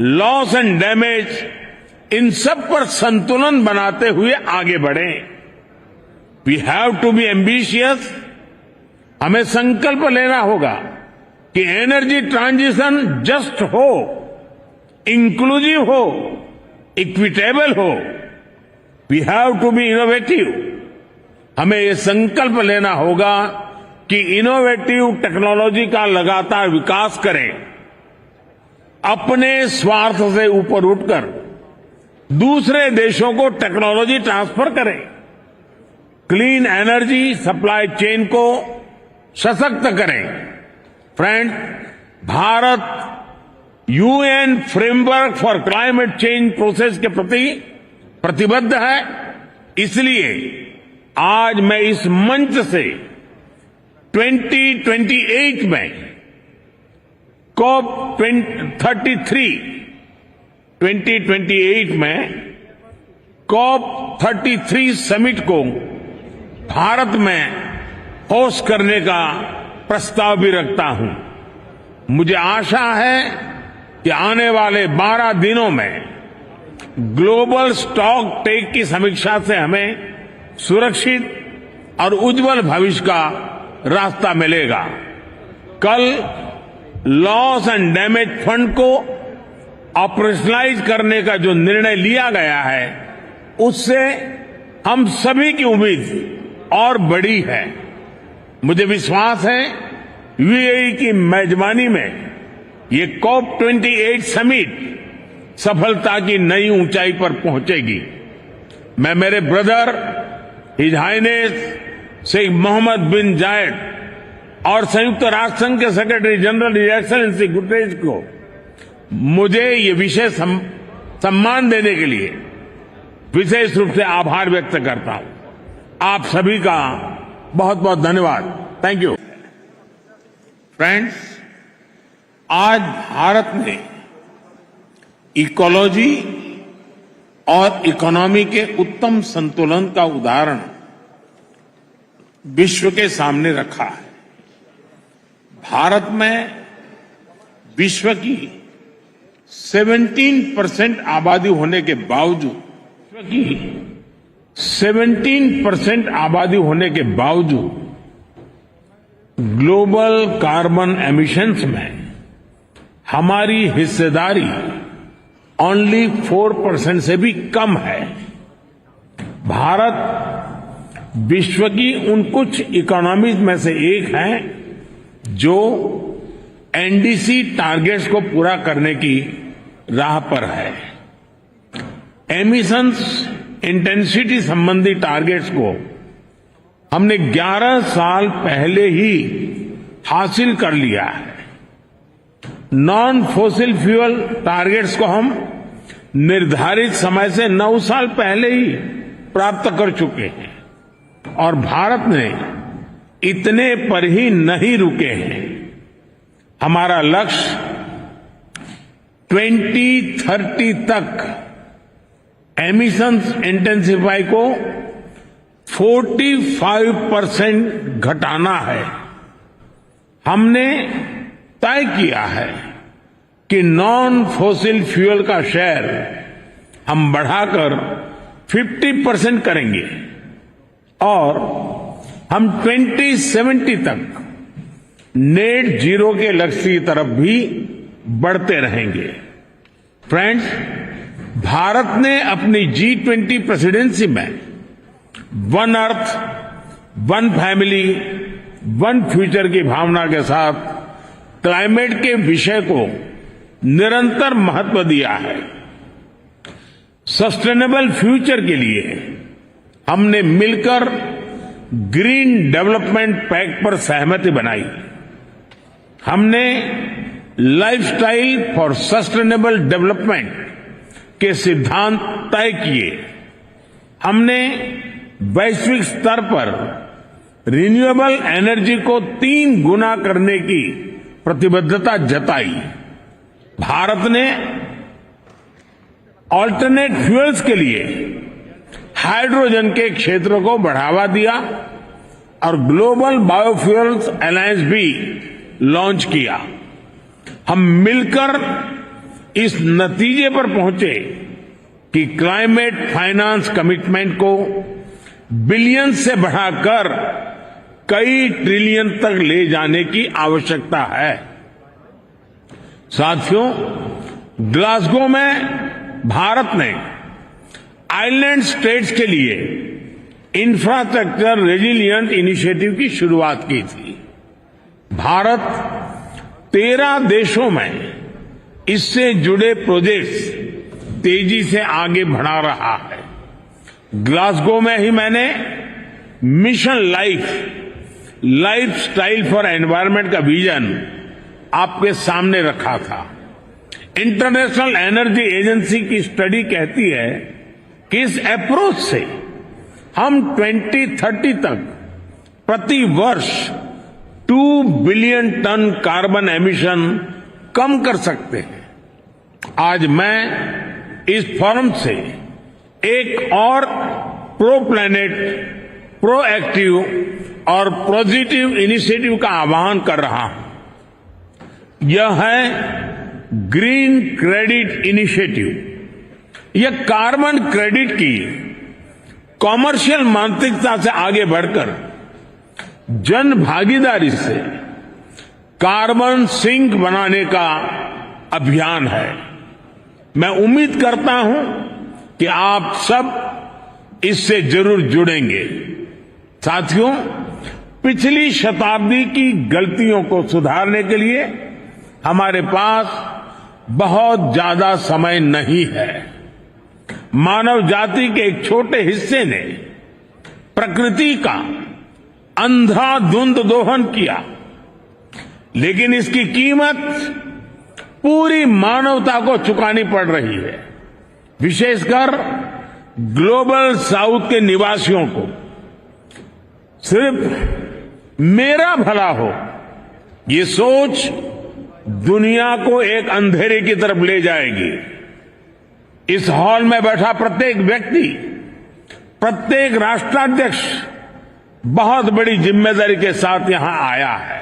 Loss and damage, इन सब पर संतुलन बनाते हुए आगे बढ़ें। We have to be ambitious. हमें संकल्प लेना होगा कि एनर्जी ट्रांजिशन जस्ट हो, इंक्लूसिव हो, इक्विटेबल हो। We have to be innovative. हमें ये संकल्प लेना होगा कि इनोवेटिव टेक्नोलॉजी का लगातार विकास करें, अपने स्वार्थ से ऊपर उठकर दूसरे देशों को टेक्नोलॉजी ट्रांसफर करें, क्लीन एनर्जी सप्लाई चेन को सशक्त करें। Friends, Bharat UN framework for climate change process के प्रति प्रतिबद्ध है। इसलिए आज मैं इस मंच से 2028 में COP33 2028 में COP33 समिट को भारत में होस्ट करने का प्रस्ताव भी रखता हूं। मुझे आशा है कि आने वाले 12 दिनों में ग्लोबल स्टॉक टेक की समीक्षा से हमें सुरक्षित और उज्जवल भविष्य का रास्ता मिलेगा। कल लॉस एंड डैमेज फंड को ऑपरेशनलाइज करने का जो निर्णय लिया गया है, उससे हम सभी की उम्मीद और बड़ी है। मुझे विश्वास है यूएई की मेजबानी में ये COP28 समिट सफलता की नई ऊंचाई पर पहुंचेगी। मैं मेरे brother his highness Sheikh Mohammad bin Zayed और संयुक्त राष्ट्र संघ के secretary general his excellency Guterres को मुझे ये विशेष सम्मान देने के लिए विशेष रूप से आभार व्यक्त करता हूं। आप सभी का बहुत बहुत धन्यवाद। Thank you. फ्रेंड्स, आज भारत ने इकोलॉजी और इकोनॉमी के उत्तम संतुलन का उदाहरण विश्व के सामने रखा है। भारत में विश्व की 17% आबादी होने के बावजूद 17% आबादी होने के बावजूद ग्लोबल कार्बन एमिशंस में हमारी हिस्सेदारी ओनली 4% से भी कम है। भारत विश्व की उन कुछ इकोनॉमीज में से एक है जो एनडीसी टारगेट्स को पूरा करने की राह पर है। एमिशंस इंटेंसिटी संबंधी टारगेट्स को हमने 11 साल पहले ही हासिल कर लिया है। नॉन फॉसिल फ्यूल टारगेट्स को हम निर्धारित समय से 9 साल पहले ही प्राप्त कर चुके हैं और भारत ने इतने पर ही नहीं रुके हैं। हमारा लक्ष्य 2030 तक एमिशंस इंटेंसिफाई को 45% घटाना है। हमने तय किया है कि नॉन फॉसिल फ्यूल का शेयर हम बढ़ाकर 50% करेंगे और हम 2070 तक नेट जीरो के लक्ष्य की तरफ भी बढ़ते रहेंगे। फ्रेंड्स, भारत ने अपनी G20 प्रेसिडेंसी में one earth, one family, one future की भावना के साथ क्लाइमेट के विषय को निरंतर महत्व दिया है। सस्टेनेबल फ्यूचर के लिए हमने मिलकर ग्रीन डेवलपमेंट पैक्ट पर सहमति बनाई। हमने लाइफस्टाइल फॉर सस्टेनेबल डेवलपमेंट के सिद्धांत तय किए। हमने वैश्विक स्तर पर रिन्यूएबल एनर्जी को 3 गुना करने की प्रतिबद्धता जताई। भारत ने ऑल्टरनेट फ्यूल्स के लिए हाइड्रोजन के क्षेत्र को बढ़ावा दिया और ग्लोबल बायोफ्यूल्स अलायंस भी लॉन्च किया। हम मिलकर इस नतीजे पर पहुंचे कि क्लाइमेट फाइनेंस कमिटमेंट को बिलियन से बढ़ाकर कई ट्रिलियन तक ले जाने की आवश्यकता है। साथियों, ग्लासगो में भारत ने आइलैंड स्टेट्स के लिए इंफ्रास्ट्रक्चर रेजिलिएंट इनिशिएटिव की शुरुआत की थी। भारत 13 देशों में इससे जुड़े प्रोजेक्ट्स तेजी से आगे बढ़ा रहा है। ग्लासगो में ही मैंने mission life style for environment का विजन आपके सामने रखा था। इंटरनेशनल एनर्जी एजेंसी की स्टडी कहती है कि इस अप्रोच से हम 2030 तक प्रति वर्ष 2 बिलियन टन कार्बन एमिशन कम कर सकते हैं। आज मैं इस फोरम से एक और प्रो प्लैनेट, प्रोएक्टिव और पॉजिटिव इनिशिएटिव का आह्वान कर रहा हूं। यह है ग्रीन क्रेडिट इनिशिएटिव। यह कार्बन क्रेडिट की कॉमर्शियल मानसिकता से आगे बढ़कर जन भागीदारी से कार्बन सिंक बनाने का अभियान है। मैं उम्मीद करता हूं कि आप सब इससे जरूर जुड़ेंगे। साथियों, पिछली शताब्दी की गलतियों को सुधारने के लिए हमारे पास बहुत ज्यादा समय नहीं है। मानव जाति के एक छोटे हिस्से ने प्रकृति का अंधाधुंध दोहन किया, लेकिन इसकी कीमत पूरी मानवता को चुकानी पड़ रही है। विशेषकर ग्लोबल साउथ के निवासियों को सिर्फ मेरा भला हो, ये सोच दुनिया को एक अंधेरे की तरफ ले जाएगी। इस हॉल में बैठा प्रत्येक व्यक्ति, प्रत्येक राष्ट्राध्यक्ष बहुत बड़ी जिम्मेदारी के साथ यहां आया है।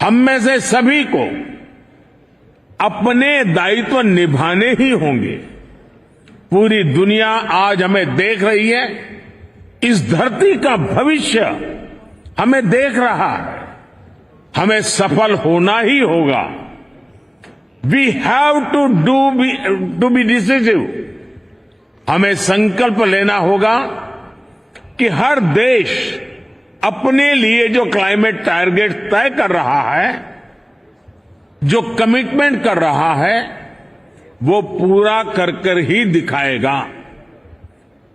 हम में से सभी को अपने दायित्व निभाने ही होंगे। पूरी दुनिया आज हमें देख रही है। इस धरती का भविष्य हमें देख रहा है। हमें सफल होना ही होगा। We have to be decisive. हमें संकल्प लेना होगा कि हर देश अपने लिए जो क्लाइमेट टारगेट तय कर रहा है, जो कमिटमेंट कर रहा है, वो पूरा कर कर ही दिखाएगा।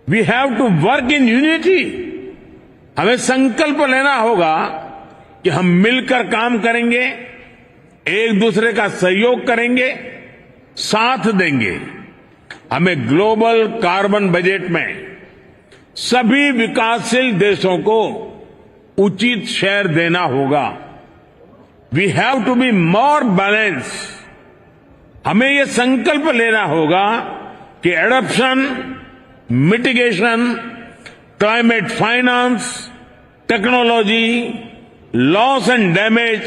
We have to work in unity. हमें संकल्प लेना होगा कि हम मिलकर काम करेंगे, एक दूसरे का सहयोग करेंगे, साथ देंगे। हमें ग्लोबल कार्बन बजट में सभी विकासशील देशों को उचित शेयर देना होगा। We have to be more balance. हमें यह संकल्प लेना होगा कि adoption, mitigation, climate finance, technology, loss and damage,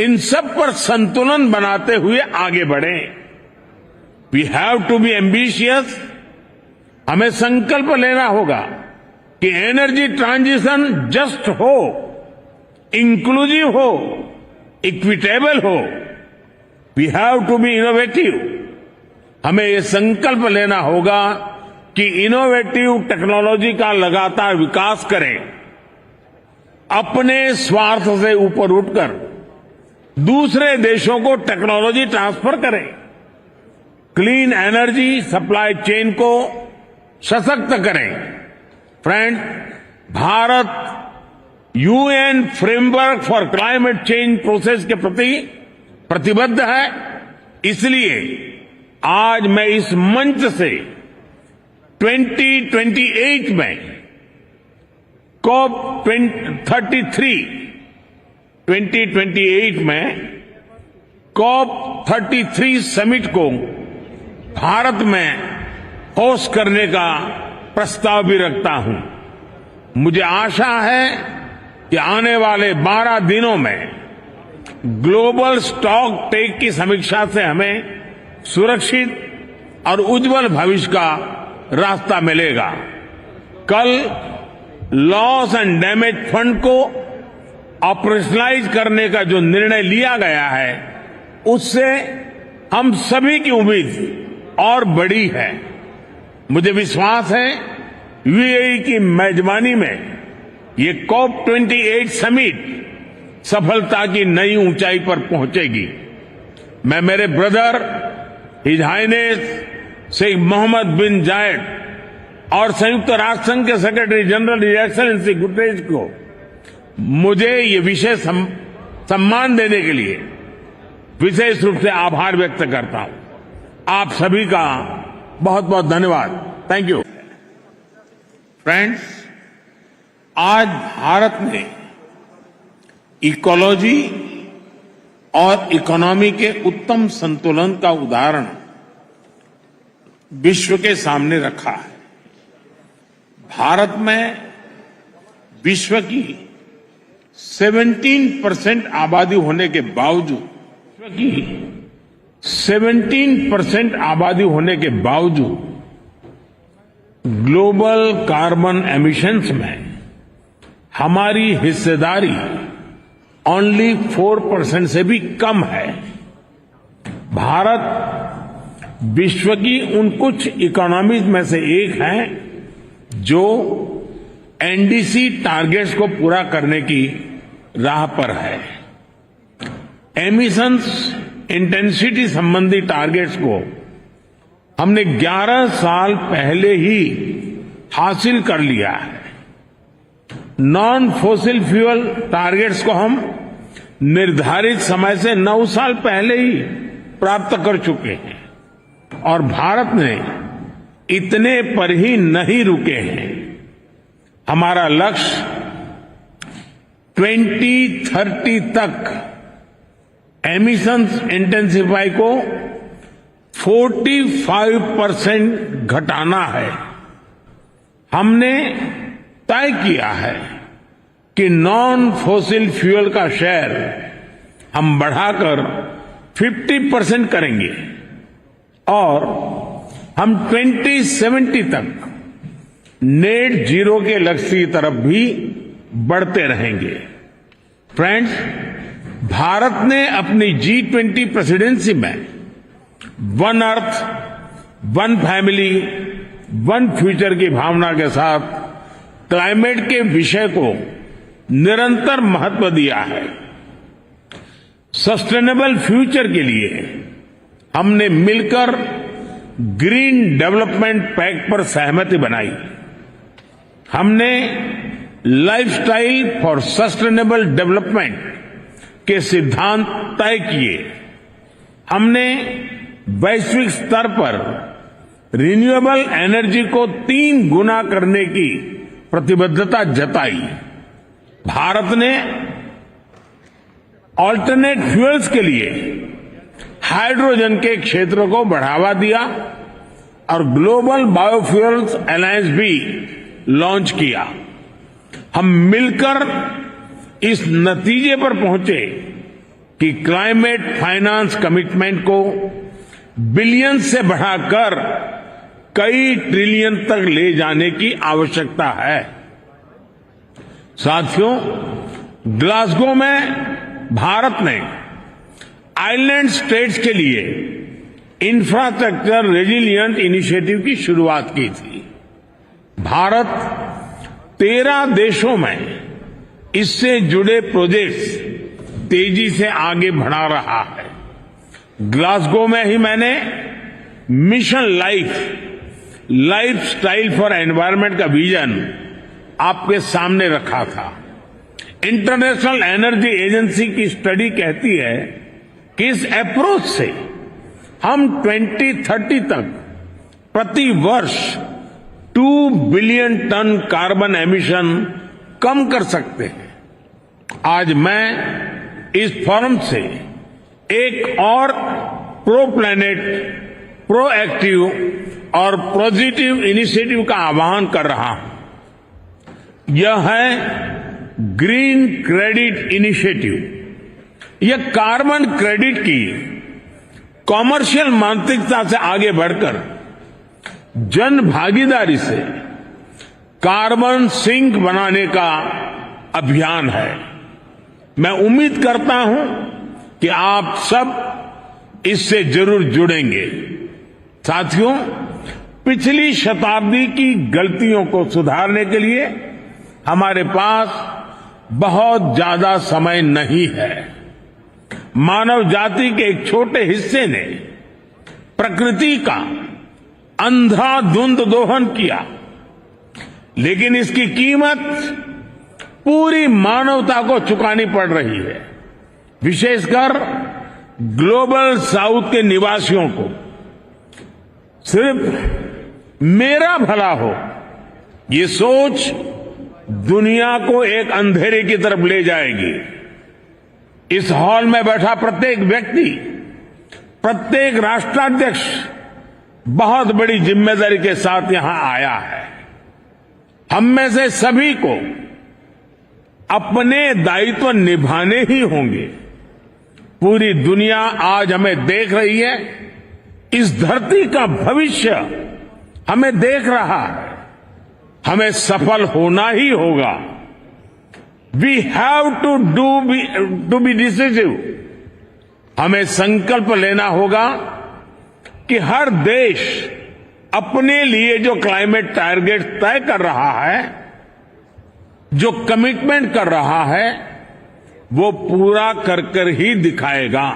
इन सब पर संतुलन बनाते हुए आगे बढ़ें। We have to be ambitious. हमें संकल्प लेना होगा कि एनर्जी ट्रांजिशन जस्ट हो, इंक्लूसिव हो, इक्विटेबल हो। We have to be innovative. हमें यह संकल्प लेना होगा कि इनोवेटिव टेक्नोलॉजी का लगातार विकास करें। अपने स्वार्थ से ऊपर उठकर दूसरे देशों को टेक्नोलॉजी ट्रांसफर करें। क्लीन एनर्जी सप्लाई चेन को सशक्त करें। Friend, Bharat UN framework for climate change process के प्रति प्रतिबद्ध है। इसलिए आज मैं इस मंच से 2028 में COP33 2028 में COP33 समिट को भारत में होस्ट करने का प्रस्ताव भी रखता हूं। मुझे आशा है कि आने वाले 12 दिनों में ग्लोबल स्टॉक टेक की समीक्षा से हमें सुरक्षित और उज्जवल भविष्य का रास्ता मिलेगा। कल लॉस एंड डैमेज फंड को ऑपरेशनलाइज करने का जो निर्णय लिया गया है, उससे हम सभी की उम्मीद और बड़ी है। मुझे विश्वास है यूएई की मेजबानी में ये COP28 समिट सफलता की नई ऊंचाई पर पहुंचेगी। मैं मेरे brother his highness Sheikh Mohammad bin Zayed और संयुक्त राष्ट्र संघ के secretary general his excellency Guterres को मुझे ये विशेष सम्मान देने के लिए विशेष रूप से आभार व्यक्त करता हूं। आप सभी का बहुत बहुत धन्यवाद। Thank you. फ्रेंड्स, आज भारत ने इकोलॉजी और इकोनॉमी के उत्तम संतुलन का उदाहरण विश्व के सामने रखा है। भारत में विश्व की 17% आबादी होने के बावजूद 17% आबादी होने के बावजूद ग्लोबल कार्बन एमिशंस में हमारी हिस्सेदारी ओनली 4% से भी कम है। भारत विश्व की उन कुछ इकोनॉमीज में से एक है जो एनडीसी टारगेट्स को पूरा करने की राह पर है। एमिशंस इंटेंसिटी संबंधी टारगेट्स को हमने 11 साल पहले ही हासिल कर लिया है। नॉन फॉसिल फ्यूल टारगेट्स को हम निर्धारित समय से 9 साल पहले ही प्राप्त कर चुके हैं और भारत ने इतने पर ही नहीं रुके हैं। हमारा लक्ष्य 2030 तक एमिशंस इंटेंसिफाई को 45% घटाना है। हमने तय किया है कि नॉन फॉसिल फ्यूल का शेयर हम बढ़ाकर 50% करेंगे और हम 2070 तक नेट जीरो के लक्ष्य की तरफ भी बढ़ते रहेंगे। फ्रेंड्स, भारत ने अपनी G20 प्रेसिडेंसी में one earth, one family, one future की भावना के साथ क्लाइमेट के विषय को निरंतर महत्व दिया है। सस्टेनेबल फ्यूचर के लिए हमने मिलकर ग्रीन डेवलपमेंट पैक्ट पर सहमति बनाई। हमने लाइफस्टाइल फॉर सस्टेनेबल डेवलपमेंट के सिद्धांत तय किए। हमने वैश्विक स्तर पर रिन्यूएबल एनर्जी को 3 गुना करने की प्रतिबद्धता जताई। भारत ने ऑल्टरनेट फ्यूल्स के लिए हाइड्रोजन के क्षेत्र को बढ़ावा दिया और ग्लोबल बायोफ्यूल्स अलायंस भी लॉन्च किया। हम मिलकर इस नतीजे पर पहुंचे कि क्लाइमेट फाइनेंस कमिटमेंट को बिलियन से बढ़ाकर कई ट्रिलियन तक ले जाने की आवश्यकता है। साथियों, ग्लासगो में भारत ने आइलैंड स्टेट्स के लिए इंफ्रास्ट्रक्चर रेजिलिएंट इनिशिएटिव की शुरुआत की थी। भारत 13 देशों में इससे जुड़े प्रोजेक्ट्स तेजी से आगे बढ़ा रहा है। ग्लासगो में ही मैंने mission life style for environment का विजन आपके सामने रखा था। इंटरनेशनल एनर्जी एजेंसी की स्टडी कहती है कि इस अप्रोच से हम 2030 तक प्रति वर्ष 2 बिलियन टन कार्बन एमिशन कम कर सकते हैं। आज मैं इस फोरम से एक और प्रो प्लैनेट, प्रोएक्टिव और पॉजिटिव इनिशिएटिव का आह्वान कर रहा हूं। यह है ग्रीन क्रेडिट इनिशिएटिव। यह कार्बन क्रेडिट की कॉमर्शियल मानसिकता से आगे बढ़कर जन भागीदारी से कार्बन सिंक बनाने का अभियान है। मैं उम्मीद करता हूं कि आप सब इससे जरूर जुड़ेंगे। साथियों, पिछली शताब्दी की गलतियों को सुधारने के लिए हमारे पास बहुत ज्यादा समय नहीं है। मानव जाति के एक छोटे हिस्से ने प्रकृति का अंधाधुंध दोहन किया, लेकिन इसकी कीमत पूरी मानवता को चुकानी पड़ रही है। विशेषकर ग्लोबल साउथ के निवासियों को सिर्फ मेरा भला हो, ये सोच दुनिया को एक अंधेरे की तरफ ले जाएगी। इस हॉल में बैठा प्रत्येक व्यक्ति, प्रत्येक राष्ट्राध्यक्ष बहुत बड़ी जिम्मेदारी के साथ यहां आया है। हम में से सभी को अपने दायित्व निभाने ही होंगे। पूरी दुनिया आज हमें देख रही है। इस धरती का भविष्य हमें देख रहा है। हमें सफल होना ही होगा। We have to be decisive. हमें संकल्प लेना होगा कि हर देश अपने लिए जो क्लाइमेट टारगेट तय कर रहा है, जो कमिटमेंट कर रहा है, वो पूरा कर ही दिखाएगा।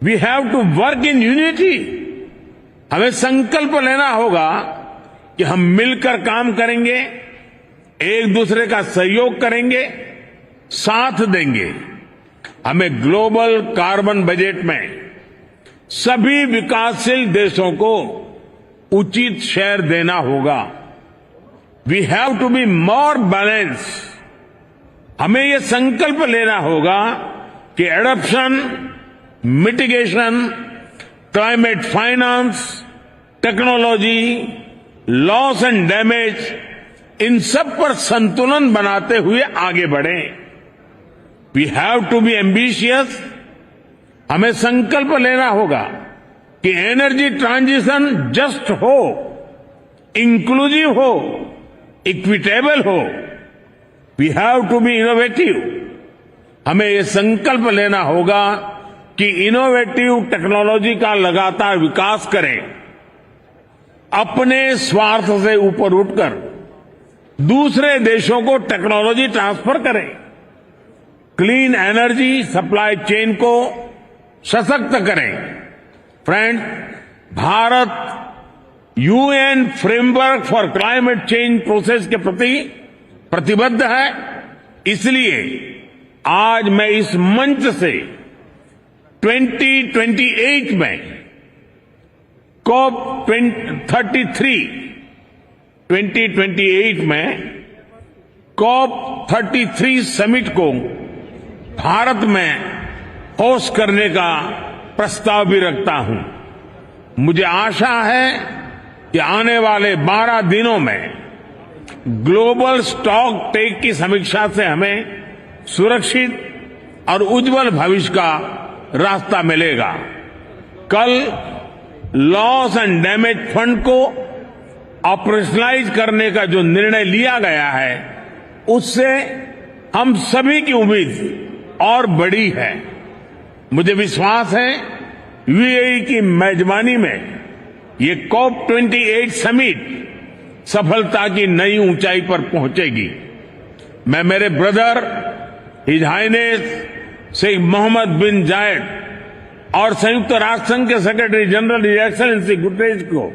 We have to work in unity. हमें संकल्प लेना होगा कि हम मिलकर काम करेंगे, एक दूसरे का सहयोग करेंगे, साथ देंगे। हमें ग्लोबल कार्बन बजट में सभी विकासशील देशों को उचित शेयर देना होगा। We have to be more balance. हमें यह संकल्प लेना होगा कि adoption, mitigation, climate finance, technology, loss and damage, इन सब पर संतुलन बनाते हुए आगे बढ़ें। We have to be ambitious. हमें संकल्प लेना होगा कि एनर्जी ट्रांजिशन जस्ट हो, इंक्लूसिव हो, इक्विटेबल हो। We have to be innovative. हमें यह संकल्प लेना होगा कि इनोवेटिव टेक्नोलॉजी का लगातार विकास करें। अपने स्वार्थ से ऊपर उठकर दूसरे देशों को टेक्नोलॉजी ट्रांसफर करें। क्लीन एनर्जी सप्लाई चेन को सशक्त करें। Friend, Bharat UN framework for climate change process के प्रति प्रतिबद्ध है। इसलिए आज मैं इस मंच से 2028 में COP33 2028 में COP33 समिट को भारत में होस्ट करने का प्रस्ताव भी रखता हूं। मुझे आशा है कि आने वाले 12 दिनों में ग्लोबल स्टॉक टेक की समीक्षा से हमें सुरक्षित और उज्जवल भविष्य का रास्ता मिलेगा। कल लॉस एंड डैमेज फंड को ऑपरेशनलाइज करने का जो निर्णय लिया गया है, उससे हम सभी की उम्मीद और बड़ी है। मुझे विश्वास है यूएई की मेजबानी में ये COP28 समिट सफलता की नई ऊंचाई पर पहुंचेगी। मैं मेरे brother his highness Sheikh Mohammad bin Zayed और संयुक्त राष्ट्र संघ के secretary general his excellency Guterres को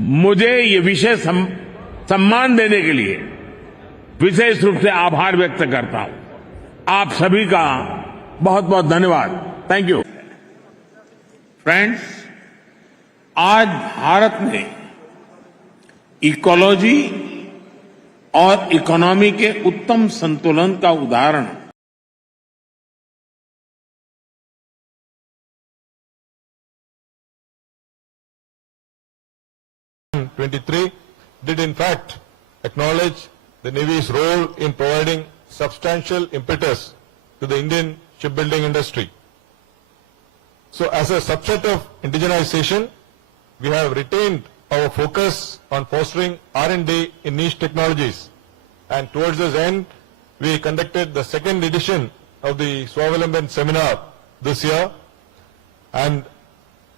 मुझे ये विशेष सम्मान देने के लिए विशेष रूप से आभार व्यक्त करता हूं। आप सभी का बहुत बहुत धन्यवाद। Thank you. फ्रेंड्स, आज भारत ने इकोलॉजी और इकोनॉमी के उत्तम संतुलन का उदाहरण 23 did in fact acknowledge the Navy's role in providing substantial impetus to the Indian shipbuilding industry. So as a subset of indigenization, we have retained our focus on fostering R&D in niche technologies. And towards this end, we conducted the second edition of the Swavalambhan seminar this year. And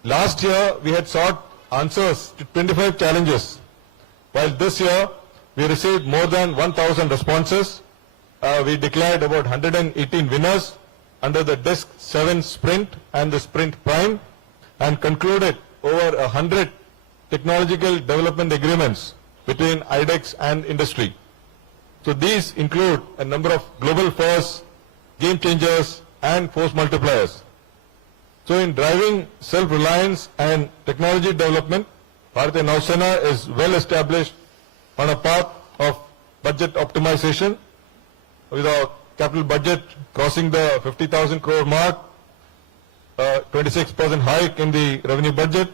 last year, we had sought answers to 25 challenges, while this year, we received more than 1,000 responses. We declared about 118 winners under the DISC 7 Sprint and the Sprint Prime, and concluded over 100 technological development agreements between IDEX and industry. So these include a number of global firsts, game changers, and force multipliers. So in driving self-reliance and technology development, Bharatiya Nausena is well established on a path of budget optimization, with our capital budget crossing the 50,000 crore mark, 26% hike in the revenue budget.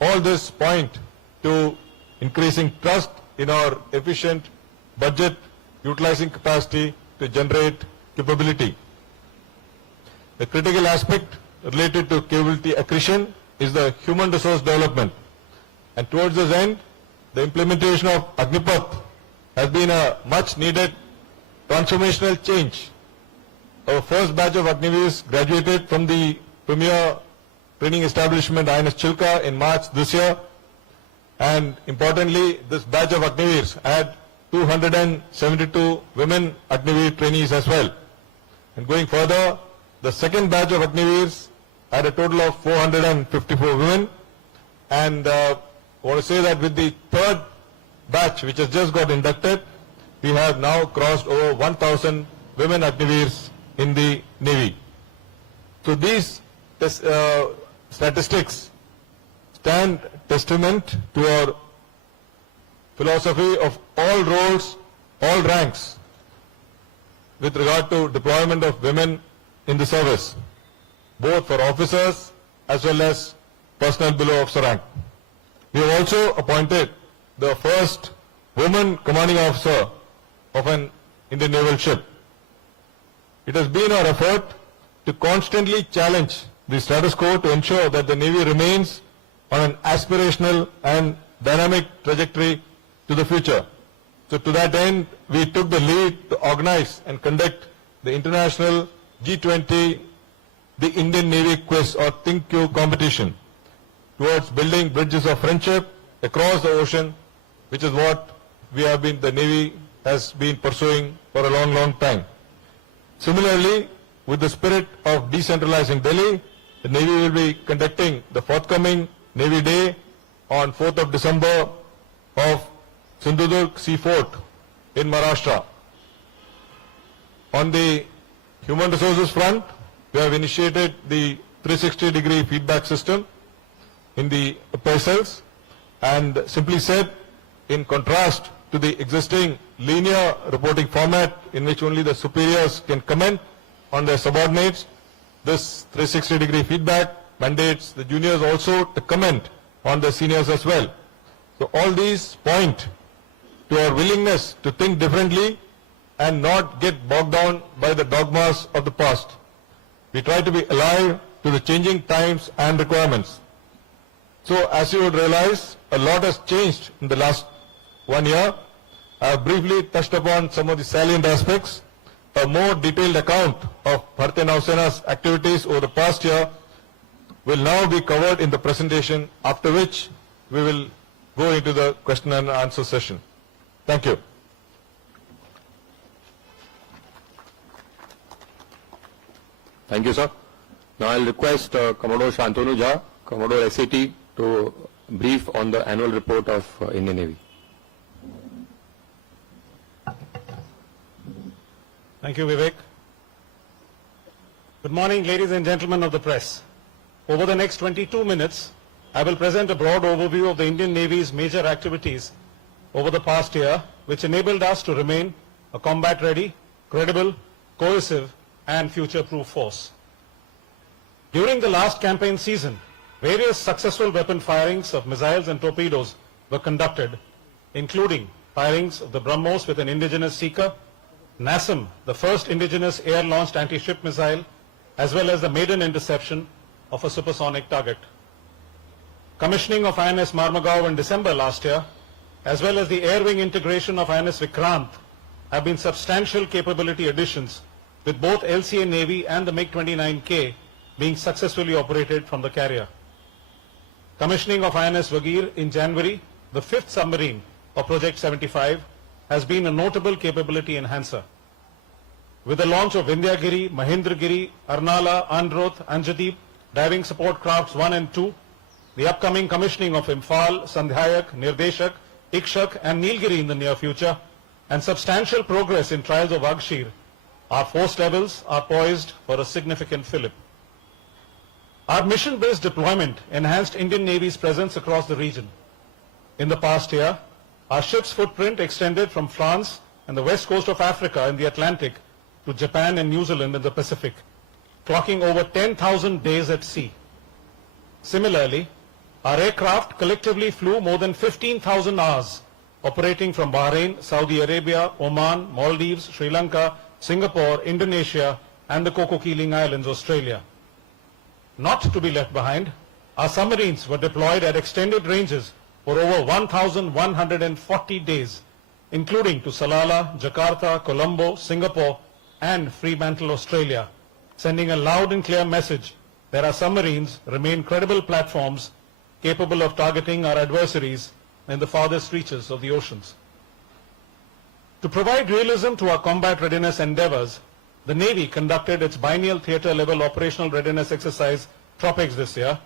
All this point to increasing trust in our efficient budget utilizing capacity to generate capability. The critical aspect related to capability accretion is the human resource development. And towards this end, the implementation of Agnipath has been a much needed transformational change. Our first batch of Agniveers graduated from the premier training establishment INS Chilka in March this year. And importantly, this batch of Agniveers had 272 women Agniveer trainees as well. And going further, the second batch of Agniveers had a total of 454 women. And I want to say that with the third batch, which has just got inducted, we have now crossed over 1,000 women Agniveers in the Navy. So these statistics stand testament to our philosophy of all roles, all ranks, with regard to deployment of women in the service, both for officers as well as personnel below officer rank. We have also appointed the first woman commanding officer of an Indian naval ship. It has been our effort to constantly challenge the status quo to ensure that the Navy remains on an aspirational and dynamic trajectory to the future. So to that end, we took the lead to organize and conduct the international G20, the Indian Navy Quiz or Think Q competition towards building bridges of friendship across the ocean, which is what the Navy has been pursuing for a long, long time. Similarly, with the spirit of decentralizing Delhi, the Navy will be conducting the forthcoming Navy Day on 4th of December of Sindhudurg Sea Fort in Maharashtra. On the human resources front, we have initiated the 360-degree feedback system in the appraisals, and simply said, in contrast to the existing linear reporting format in which only the superiors can comment on their subordinates, this 360-degree feedback mandates the juniors also to comment on the seniors as well. So all these point to our willingness to think differently and not get bogged down by the dogmas of the past. We try to be alive to the changing times and requirements. So as you would realize, a lot has changed in the last 1 year. I have briefly touched upon some of the salient aspects. A more detailed account of Bharatiya Nausena's activities over the past year will now be covered in the presentation, after which we will go into the question and answer session. Thank you. Thank you, sir. Now I'll request Commodore Shantanu Jha, Commodore SAT, to brief on the annual report of Indian Navy. Thank you, Vivek. Good morning, ladies and gentlemen of the press. Over the next 22 minutes, I will present a broad overview of the Indian Navy's major activities over the past year, which enabled us to remain a combat-ready, credible, cohesive, and future-proof force. During the last campaign season, various successful weapon firings of missiles and torpedoes were conducted, including firings of the BrahMos with an indigenous seeker, NASAM, the first indigenous air-launched anti-ship missile, as well as the maiden interception of a supersonic target. Commissioning of INS Marmagao in December last year, as well as the air wing integration of INS Vikrant, have been substantial capability additions, with both LCA Navy and the MiG-29K being successfully operated from the carrier. Commissioning of INS Vagir in January, the fifth submarine of Project 75, has been a notable capability enhancer. With the launch of Vindhyagiri, Mahendragiri, Arnala, Androth, Anjadeep, diving support crafts 1 and 2, the upcoming commissioning of Imphal, Sandhyayak, Nirdeshak, Ikshak and Nilgiri in the near future, and substantial progress in trials of Agshir, our force levels are poised for a significant fillip. Our mission-based deployment enhanced Indian Navy's presence across the region. In the past year, our ship's footprint extended from France and the west coast of Africa in the Atlantic to Japan and New Zealand in the Pacific, clocking over 10,000 days at sea. Similarly, our aircraft collectively flew more than 15,000 hours, operating from Bahrain, Saudi Arabia, Oman, Maldives, Sri Lanka, Singapore, Indonesia, and the Cocos Keeling Islands, Australia. Not to be left behind, our submarines were deployed at extended ranges for over 1,140 days, including to Salalah, Jakarta, Colombo, Singapore, and Fremantle, Australia, sending a loud and clear message that our submarines remain credible platforms capable of targeting our adversaries in the farthest reaches of the oceans. To provide realism to our combat readiness endeavors, the Navy conducted its biennial theatre-level operational readiness exercise, Tropics, this year,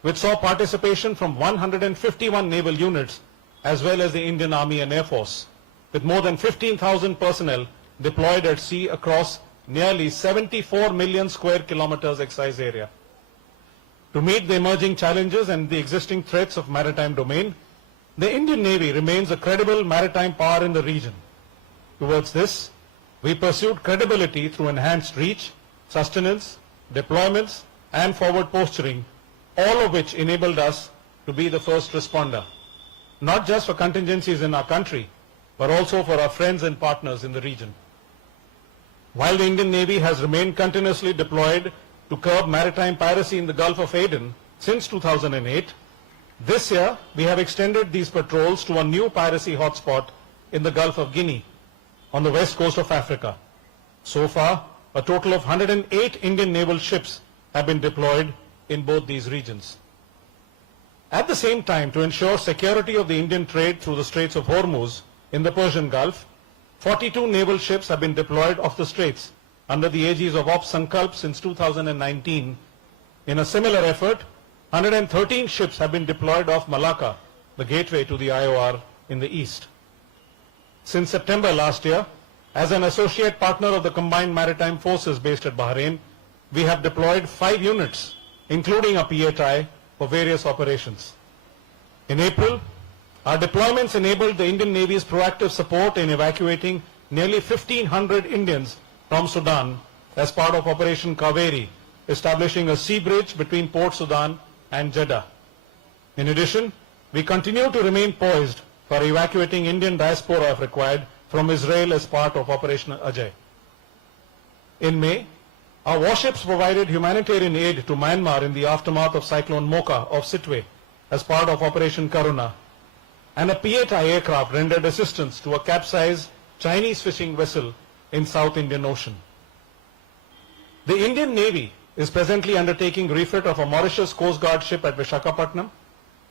which saw participation from 151 naval units as well as the Indian Army and Air Force, with more than 15,000 personnel deployed at sea across nearly 74 million square kilometers exercise area. To meet the emerging challenges and the existing threats of maritime domain, the Indian Navy remains a credible maritime power in the region. Towards this, we pursued credibility through enhanced reach, sustenance, deployments, and forward posturing, all of which enabled us to be the first responder, not just for contingencies in our country, but also for our friends and partners in the region. While the Indian Navy has remained continuously deployed to curb maritime piracy in the Gulf of Aden since 2008, this year we have extended these patrols to a new piracy hotspot in the Gulf of Guinea on the west coast of Africa. So far, a total of 108 Indian naval ships have been deployed in both these regions. At the same time, to ensure security of the Indian trade through the Straits of Hormuz in the Persian Gulf, 42 naval ships have been deployed off the straits under the aegis of Ops Sankalp since 2019. In a similar effort, 113 ships have been deployed off Malacca, the gateway to the IOR in the east. Since September last year, as an associate partner of the Combined Maritime Forces based at Bahrain, we have deployed 5 units, including a PHI, for various operations. In April, our deployments enabled the Indian Navy's proactive support in evacuating nearly 1,500 Indians from Sudan as part of Operation Kaveri, establishing a sea bridge between Port Sudan and Jeddah. In addition, we continue to remain poised for evacuating Indian diaspora if required from Israel as part of Operation Ajay. In May, our warships provided humanitarian aid to Myanmar in the aftermath of Cyclone Mocha off Sittwe as part of Operation Karuna, and a PHI aircraft rendered assistance to a capsized Chinese fishing vessel in South Indian Ocean. The Indian Navy is presently undertaking refit of a Mauritius Coast Guard ship at Visakhapatnam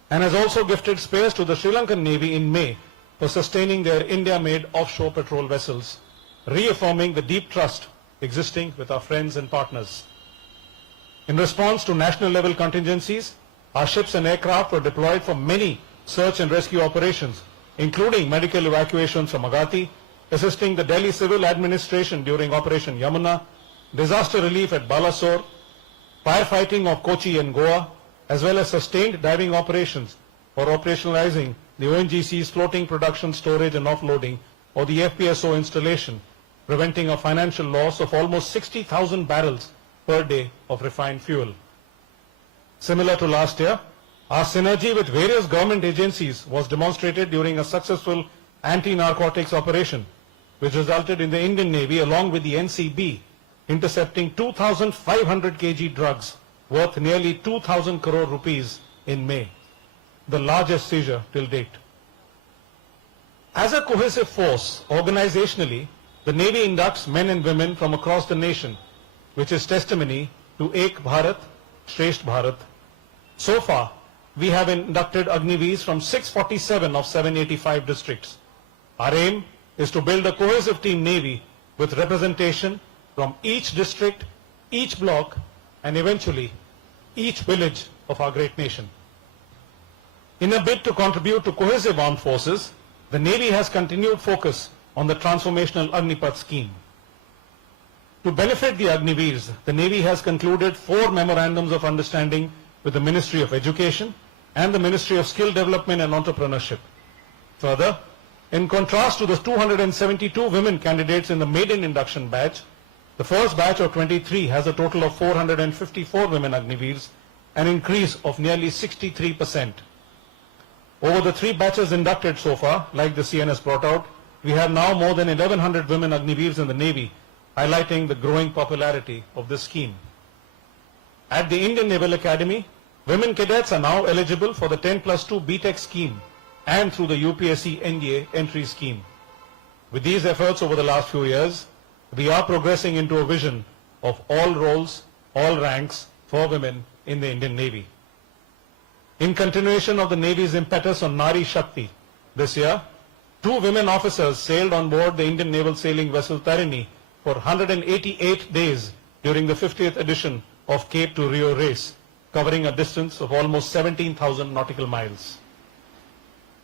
and has also gifted spares to the Sri Lankan Navy in May for sustaining their India-made offshore patrol vessels, reaffirming the deep trust existing with our friends and partners. In response to national level contingencies, our ships and aircraft were deployed for many search and rescue operations, including medical evacuations from Agati, assisting the Delhi Civil Administration during Operation Yamuna, disaster relief at Balasore, firefighting of Kochi and Goa, as well as sustained diving operations for operationalizing the ONGC's floating production, storage and offloading, or the FPSO installation, preventing a financial loss of almost 60,000 barrels per day of refined fuel. Similar to last year, our synergy with various government agencies was demonstrated during a successful anti-narcotics operation, which resulted in the Indian Navy, along with the NCB, intercepting 2,500 kg drugs worth nearly 2,000 crore rupees in May, the largest seizure till date. As a cohesive force, organizationally, the Navy inducts men and women from across the nation, which is testimony to Ek Bharat, Shresht Bharat. So far, we have inducted Agniveers from 647 of 785 districts. Our aim is to build a cohesive team Navy with representation from each district, each block, and eventually each village of our great nation. In a bid to contribute to cohesive armed forces, the Navy has continued focus on the transformational Agnipath scheme. To benefit the Agniveers, the Navy has concluded 4 memorandums of understanding with the Ministry of Education and the Ministry of Skill Development and Entrepreneurship. Further, in contrast to the 272 women candidates in the maiden induction batch, the first batch of 23 has a total of 454 women Agniveers, an increase of nearly 63%. Over the 3 batches inducted so far, like the CNS brought out, we have now more than 1,100 women Agniveers in the Navy, highlighting the growing popularity of this scheme. At the Indian Naval Academy, women cadets are now eligible for the 10+2 BTEC scheme and through the UPSC NDA entry scheme. With these efforts over the last few years, we are progressing into a vision of all roles, all ranks for women in the Indian Navy. In continuation of the Navy's impetus on Nari Shakti, this year, 2 women officers sailed on board the Indian naval sailing vessel Tarini for 188 days during the 50th edition of Cape to Rio race, covering a distance of almost 17,000 nautical miles.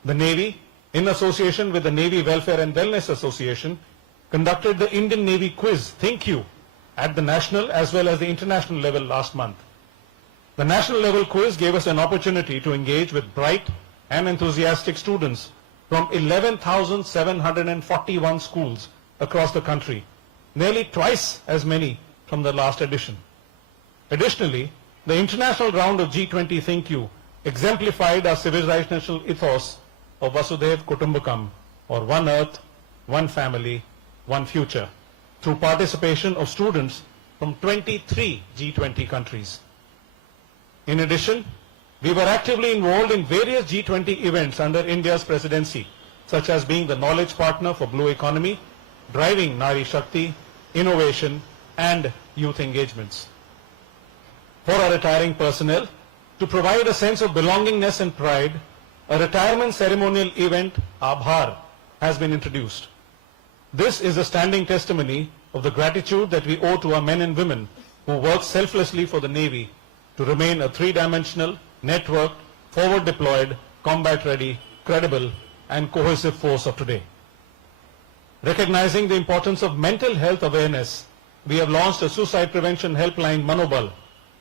The Navy, in association with the Navy Welfare and Wellness Association, conducted the Indian Navy quiz Think You at the national as well as the international level last month. The national level quiz gave us an opportunity to engage with bright and enthusiastic students from 11,741 schools across the country, nearly twice as many from the last edition. Additionally, the international round of G20 Think You exemplified our civilizational ethos of Vasudhaiv Kutumbakam, or one earth, one family, one future, through participation of students from 23 G20 countries. In addition, we were actively involved in various G20 events under India's presidency, such as being the knowledge partner for Blue Economy, driving Nari Shakti, innovation, and youth engagements. For our retiring personnel, to provide a sense of belongingness and pride, a retirement ceremonial event, Abhar, has been introduced. This is a standing testimony of the gratitude that we owe to our men and women who work selflessly for the Navy to remain a 3-dimensional, networked, forward-deployed, combat-ready, credible, and cohesive force of today. Recognizing the importance of mental health awareness, we have launched a suicide prevention helpline Manobal,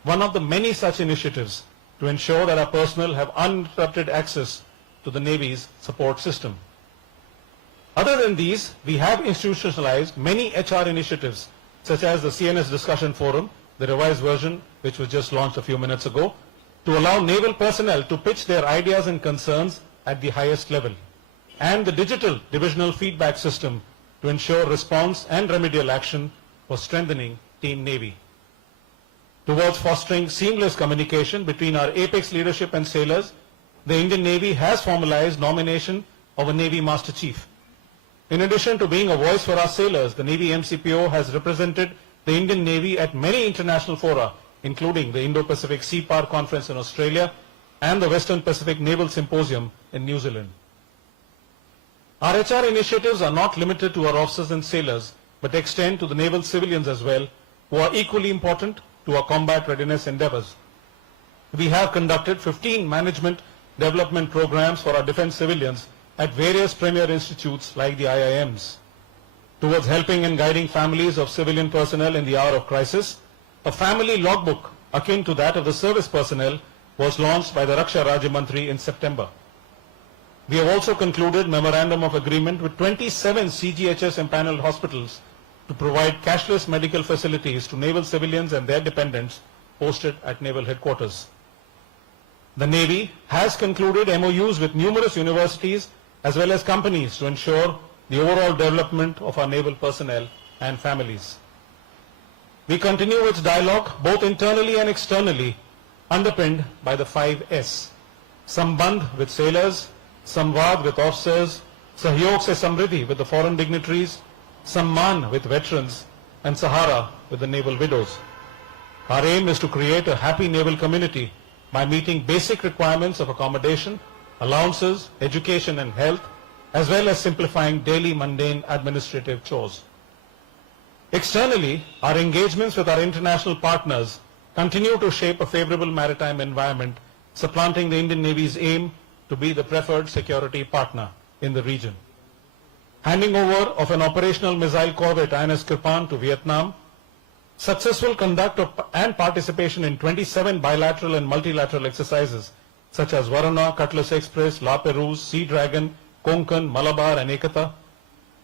one of the many such initiatives to ensure that our personnel have uninterrupted access to the Navy's support system. Other than these, we have institutionalized many HR initiatives, such as the CNS Discussion Forum, the revised version which was just launched a few minutes ago, to allow naval personnel to pitch their ideas and concerns at the highest level, and the digital divisional feedback system to ensure response and remedial action for strengthening Team Navy. Towards fostering seamless communication between our apex leadership and sailors, the Indian Navy has formalized nomination of a Navy Master Chief. In addition to being a voice for our sailors, the Navy MCPO has represented the Indian Navy at many international fora, including the Indo-Pacific Sea Power Conference in Australia and the Western Pacific Naval Symposium in New Zealand. Our HR initiatives are not limited to our officers and sailors, but extend to the naval civilians as well, who are equally important to our combat readiness endeavors. We have conducted 15 management development programs for our defense civilians at various premier institutes like the IIMs. Towards helping and guiding families of civilian personnel in the hour of crisis, a family logbook akin to that of the service personnel was launched by the Raksha Rajya Mantri in September. We have also concluded memorandum of agreement with 27 CGHS empaneled hospitals to provide cashless medical facilities to naval civilians and their dependents posted at naval headquarters. The Navy has concluded MOUs with numerous universities as well as companies to ensure the overall development of our naval personnel and families. We continue its dialogue both internally and externally, underpinned by the 5S. Sambandh with sailors, Samvad with officers, Sahyog se Samriddhi with the foreign dignitaries, Samman with veterans, and Sahara with the naval widows. Our aim is to create a happy naval community by meeting basic requirements of accommodation, allowances, education and health, as well as simplifying daily mundane administrative chores. Externally, our engagements with our international partners continue to shape a favorable maritime environment, supplanting the Indian Navy's aim to be the preferred security partner in the region. Handing over of an operational missile corvette INS Kirpan to Vietnam, successful conduct of and participation in 27 bilateral and multilateral exercises such as Varuna, Cutlass Express, La Perouse, Sea Dragon, Konkan, Malabar and Ekata,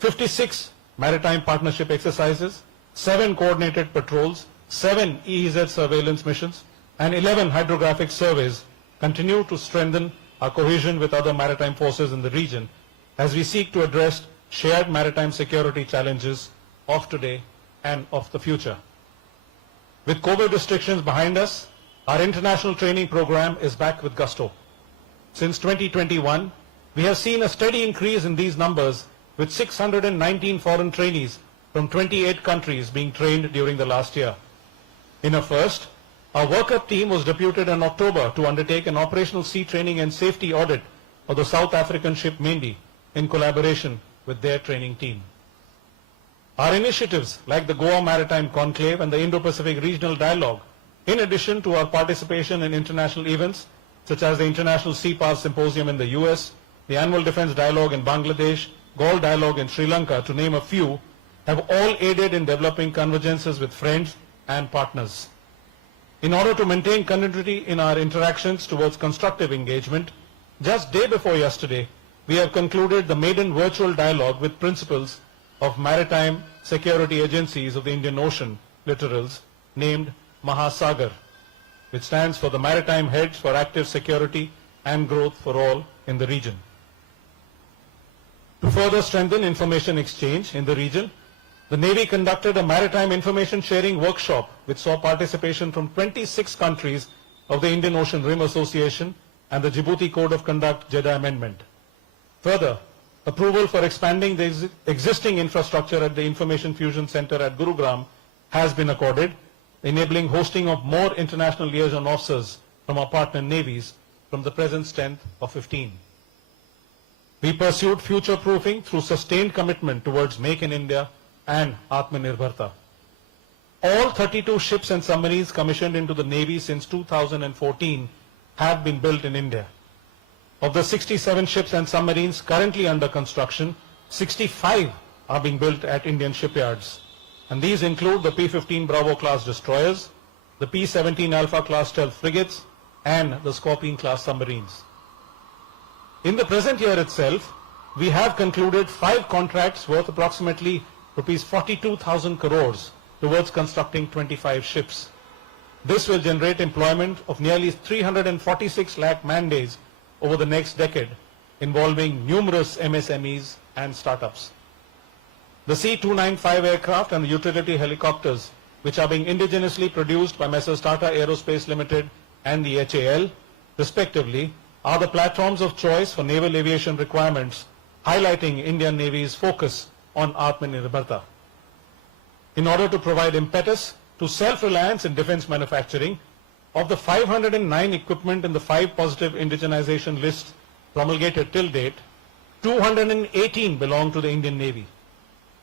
56 maritime partnership exercises, 7 coordinated patrols, 7 EEZ surveillance missions, and 11 hydrographic surveys continue to strengthen our cohesion with other maritime forces in the region as we seek to address shared maritime security challenges of today and of the future. With COVID restrictions behind us, our international training program is back with gusto. Since 2021, we have seen a steady increase in these numbers, with 619 foreign trainees from 28 countries being trained during the last year. In a first, our workup team was deputed in October to undertake an operational sea training and safety audit of the South African ship Mendi in collaboration with their training team. Our initiatives like the Goa Maritime Conclave and the Indo-Pacific Regional Dialogue, in addition to our participation in international events such as the International Sea Power Symposium in the US, the Annual Defense Dialogue in Bangladesh, Gaul Dialogue in Sri Lanka, to name a few, have all aided in developing convergences with friends and partners. In order to maintain continuity in our interactions towards constructive engagement, just day before yesterday, we have concluded the maiden virtual dialogue with principals of maritime security agencies of the Indian Ocean littorals named Mahasagar, which stands for the Maritime Heads for Active Security and Growth for All in the region. To further strengthen information exchange in the region, the Navy conducted a maritime information sharing workshop which saw participation from 26 countries of the Indian Ocean Rim Association and the Djibouti Code of Conduct JEDA Amendment. Further, approval for expanding the existing infrastructure at the Information Fusion Center at Gurugram has been accorded, enabling hosting of more international liaison officers from our partner navies from the present strength of 15. We pursued future-proofing through sustained commitment towards Make in India and Atmanirbharta. All 32 ships and submarines commissioned into the Navy since 2014 have been built in India. Of the 67 ships and submarines currently under construction, 65 are being built at Indian shipyards. And these include the P-15 Bravo class destroyers, the P-17 Alpha class stealth frigates, and the Scorpion class submarines. In the present year itself, we have concluded 5 contracts worth approximately rupees 42,000 crores towards constructing 25 ships. This will generate employment of nearly 346 lakh man days over the next decade, involving numerous MSMEs and startups. The C-295 aircraft and the utility helicopters, which are being indigenously produced by Messrs. Tata Aerospace Limited and the HAL, respectively, are the platforms of choice for naval aviation requirements, highlighting Indian Navy's focus on Atmanirbharta. In order to provide impetus to self-reliance in defense manufacturing, of the 509 equipment in the 5 positive indigenization lists promulgated till date, 218 belong to the Indian Navy.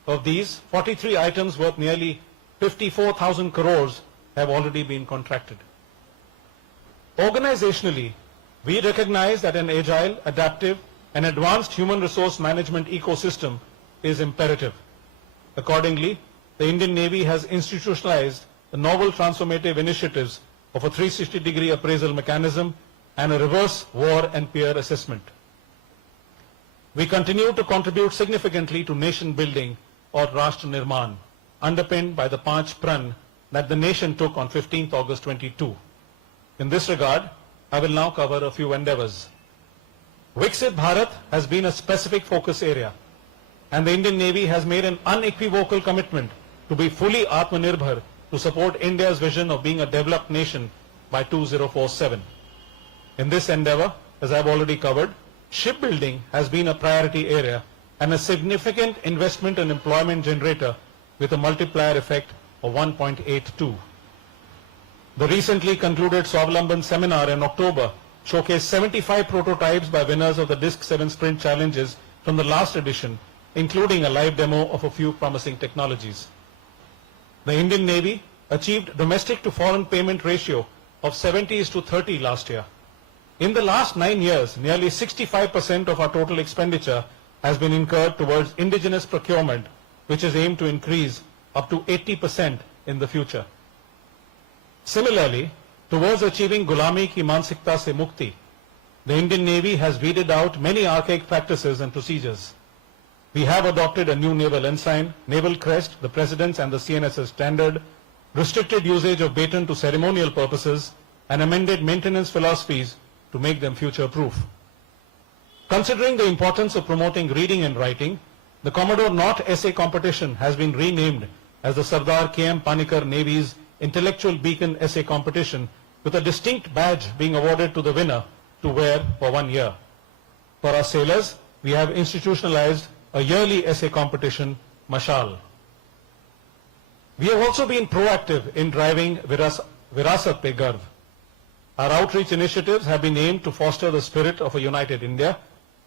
Of these, 43 items worth nearly 54,000 crores have already been contracted. Organizationally, we recognize that an agile, adaptive, and advanced human resource management ecosystem is imperative. Accordingly, the Indian Navy has institutionalized the novel transformative initiatives of a 360-degree appraisal mechanism and a reverse war and peer assessment. We continue to contribute significantly to nation building or Rashtra Nirman, underpinned by the Panch Pran that the nation took on 15th August 22. In this regard, I will now cover a few endeavors. Viksit Bharat has been a specific focus area, and the Indian Navy has made an unequivocal commitment to be fully Atmanirbhar to support India's vision of being a developed nation by 2047. In this endeavor, as I've already covered, shipbuilding has been a priority area and a significant investment and employment generator with a multiplier effect of 1.82. The recently concluded Swavlamban seminar in October showcased 75 prototypes by winners of the Disc 7 Sprint challenges from the last edition, including a live demo of a few promising technologies. The Indian Navy achieved domestic to foreign payment ratio of 70:30 last year. In the last 9 years, nearly 65% of our total expenditure has been incurred towards indigenous procurement, which is aimed to increase up to 80% in the future. Similarly, towards achieving Gulami ki Mansikta se Mukti, the Indian Navy has weeded out many archaic practices and procedures. We have adopted a new naval ensign, naval crest, the President's and the CNSS standard, restricted usage of baton to ceremonial purposes, and amended maintenance philosophies to make them future-proof. Considering the importance of promoting reading and writing, the Commodore Knott Essay Competition has been renamed as the Sardar K.M. Panikkar Navy's Intellectual Beacon Essay Competition, with a distinct badge being awarded to the winner to wear for 1 year. For our sailors, we have institutionalized a yearly essay competition, Mashal. We have also been proactive in driving Virasat Pe Garv. Our outreach initiatives have been aimed to foster the spirit of a united India,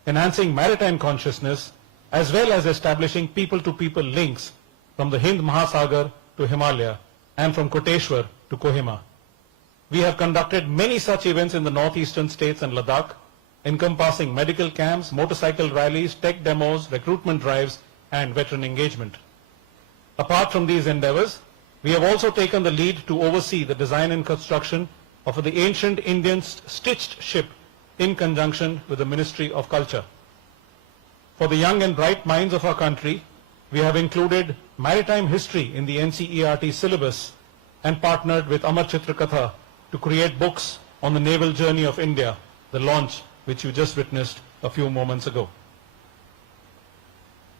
enhancing maritime consciousness, as well as establishing people-to-people links from the Hind Mahasagar to Himalaya and from Koteshwar to Kohima. We have conducted many such events in the northeastern states and Ladakh, encompassing medical camps, motorcycle rallies, tech demos, recruitment drives, and veteran engagement. Apart from these endeavors, we have also taken the lead to oversee the design and construction of the ancient Indian stitched ship in conjunction with the Ministry of Culture. For the young and bright minds of our country, we have included maritime history in the NCERT syllabus and partnered with Amar Chitra Katha to create books on the naval journey of India, the launch which you just witnessed a few moments ago.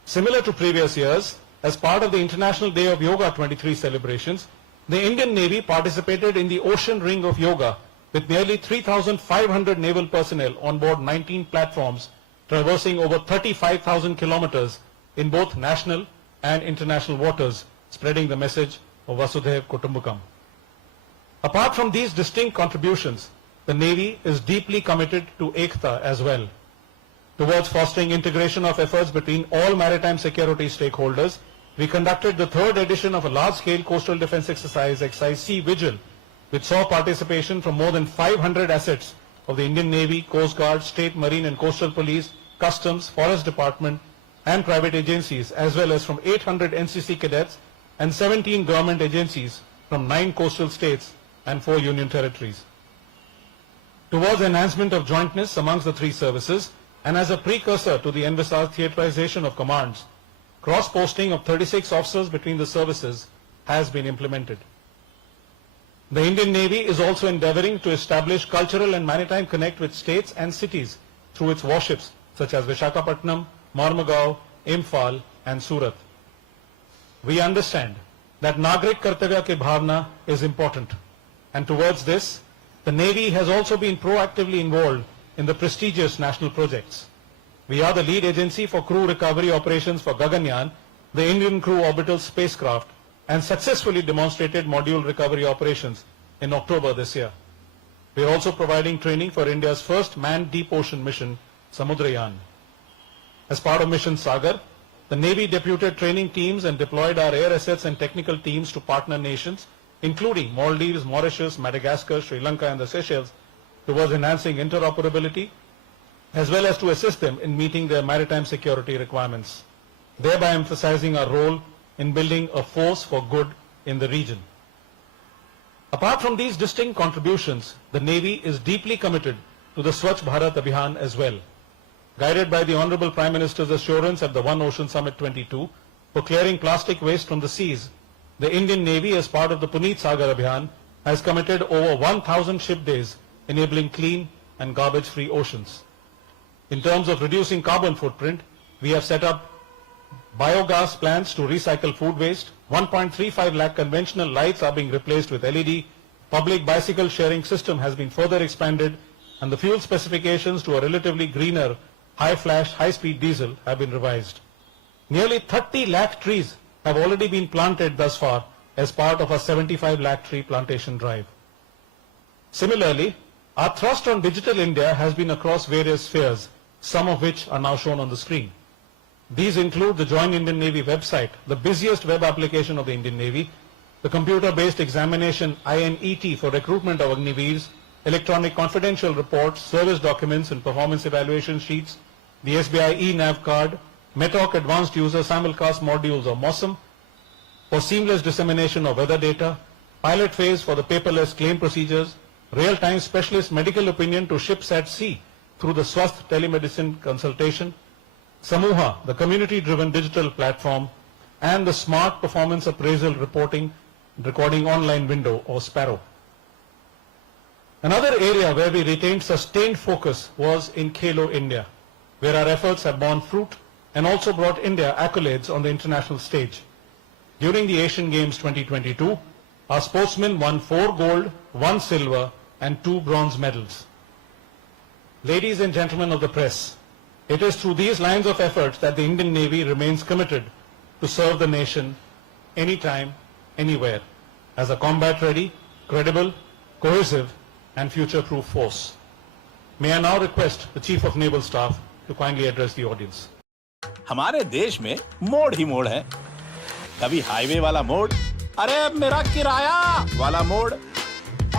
Similar to previous years, as part of the International Day of Yoga 23 celebrations, the Indian Navy participated in the Ocean Ring of Yoga with nearly 3,500 naval personnel on board 19 platforms, traversing over 35,000 kilometers in both national and international waters, spreading the message of Vasudhaiv Kutumbakam. Apart from these distinct contributions, the Navy is deeply committed to Ekta as well. Towards fostering integration of efforts between all maritime security stakeholders, we conducted the third edition of a large-scale coastal defense exercise Sea Vigil, which saw participation from more than 500 assets of the Indian Navy, Coast Guard, State Marine and Coastal Police, Customs, Forest Department, and private agencies, as well as from 800 NCC cadets and 17 government agencies from 9 coastal states and 4 union territories. Towards enhancement of jointness amongst the three services, and as a precursor to the envisaged theaterization of commands, cross-posting of 36 officers between the services has been implemented. The Indian Navy is also endeavoring to establish cultural and maritime connect with states and cities through its warships such as Visakhapatnam, Marmugao, Imphal and Surat. We understand that Nagrik Kartavya Ki Bhavna is important, and towards this, the Navy has also been proactively involved in the prestigious national projects. We are the lead agency for crew recovery operations for Gaganyaan, the Indian crew orbital spacecraft, and successfully demonstrated module recovery operations in October this year. We are also providing training for India's first manned deep ocean mission, Samudrayan. As part of Mission Sagar, the Navy deputed training teams and deployed our air assets and technical teams to partner nations, including Maldives, Mauritius, Madagascar, Sri Lanka and the Seychelles, towards enhancing interoperability, as well as to assist them in meeting their maritime security requirements, thereby emphasizing our role in building a force for good in the region. Apart from these distinct contributions, the Navy is deeply committed to the Swachh Bharat Abhiyan as well. Guided by the Honorable Prime Minister's assurance at the One Ocean Summit 22 for clearing plastic waste from the seas, the Indian Navy, as part of the Puneet Sagar Abhiyan, has committed over 1,000 ship days enabling clean and garbage-free oceans. In terms of reducing carbon footprint, we have set up biogas plants to recycle food waste, 1.35 lakh conventional lights are being replaced with LED. Public bicycle sharing system has been further expanded, and the fuel specifications to a relatively greener, high-flash, high-speed diesel have been revised. Nearly 30 lakh trees have already been planted thus far as part of a 75 lakh tree plantation drive. Similarly, our thrust on Digital India has been across various spheres, some of which are now shown on the screen. These include the Joint Indian Navy website, the busiest web application of the Indian Navy, the computer-based examination INET for recruitment of Agniveers, electronic confidential reports, service documents and performance evaluation sheets, the SBI eNav card, METOC Advanced User Simulcast Modules or MOSM, for seamless dissemination of weather data, pilot phase for the paperless claim procedures, real-time specialist medical opinion to ships at sea through the Swasth telemedicine consultation, Samuha, the community-driven digital platform, and the Smart Performance Appraisal Reporting Recording Online Window or Sparrow. Another area where we retained sustained focus was in Khelo India, where our efforts have borne fruit and also brought India accolades on the international stage. During the Asian Games 2022, our sportsmen won 4 gold, 1 silver, and 2 bronze medals. Ladies and gentlemen of the press, it is through these lines of efforts that the Indian Navy remains committed to serve the nation anytime, anywhere, as a combat-ready, credible, cohesive, and future-proof force. May I now request the Chief of Naval Staff to kindly address the audience. हमारे देश में मोड़ ही मोड़ है, कभी highway वाला मोड़, अरे मेरा किराया वाला मोड़,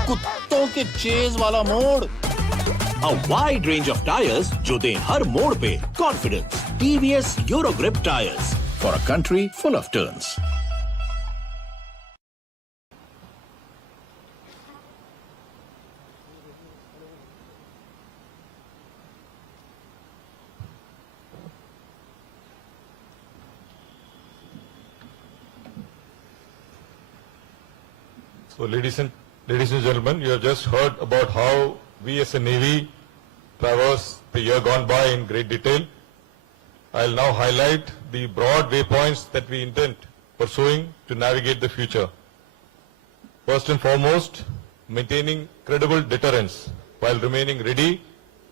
कुत्तों के चेज वाला मोड़, a wide range of tires जो दें हर मोड़ पे confidence. TVS Eurogrip tires for a country full of turns. So ladies and gentlemen, you have just heard about how we as a Navy traverse the year gone by in great detail. I'll now highlight the broad waypoints that we intend pursuing to navigate the future. First and foremost, maintaining credible deterrence while remaining ready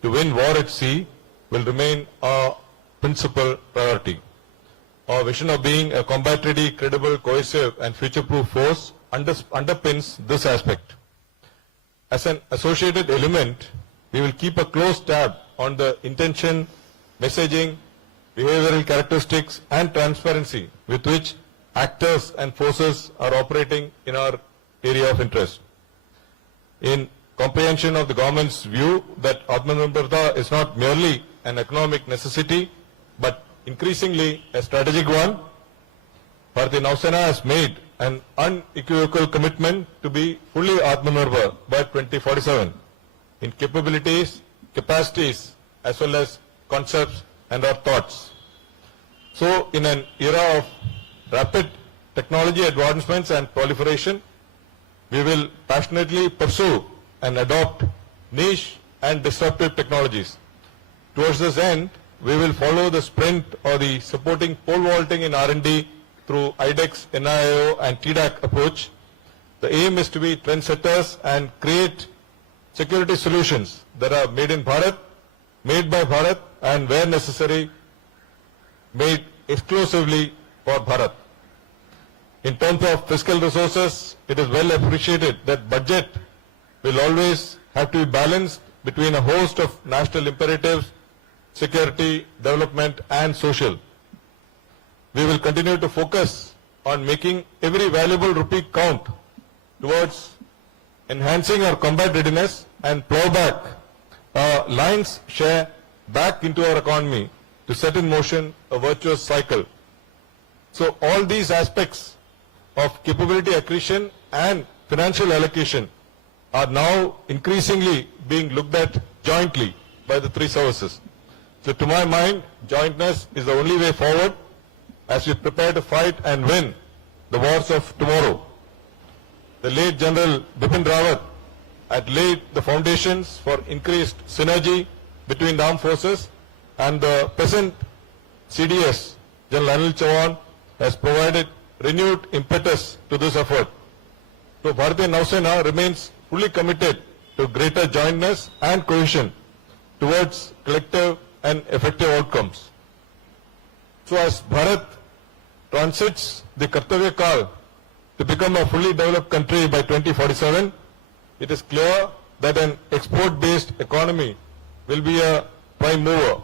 to win war at sea will remain our principal priority. Our vision of being a combat-ready, credible, cohesive and future-proof force underpins this aspect. As an associated element, we will keep a close tab on the intention, messaging, behavioral characteristics and transparency with which actors and forces are operating in our area of interest. In comprehension of the government's view that Atmanirbharta is not merely an economic necessity but increasingly a strategic one, Bharatiya Nausena has made an unequivocal commitment to be fully Atmanirbhar by 2047 in capabilities, capacities as well as concepts and our thoughts. So in an era of rapid technology advancements and proliferation, we will passionately pursue and adopt niche and disruptive technologies. Towards this end, we will follow the sprint or the supporting pole vaulting in R&D through IDEX, NIO and TDAC approach. The aim is to be trendsetters and create security solutions that are made in Bharat, made by Bharat and where necessary, made exclusively for Bharat. In terms of fiscal resources, it is well appreciated that budget will always have to be balanced between a host of national imperatives, security, development and social. We will continue to focus on making every valuable rupee count towards enhancing our combat readiness and plow back our lion's share back into our economy to set in motion a virtuous cycle. So all these aspects of capability accretion and financial allocation are now increasingly being looked at jointly by the three services. So to my mind, jointness is the only way forward as we prepare to fight and win the wars of tomorrow. The late General Bipin Rawat had laid the foundations for increased synergy between the armed forces, and the present CDS, General Anil Chauhan, has provided renewed impetus to this effort. So Bharatiya Nausena remains fully committed to greater jointness and cohesion towards collective and effective outcomes. So as Bharat transits the Kartavya Kal to become a fully developed country by 2047, it is clear that an export-based economy will be a prime mover.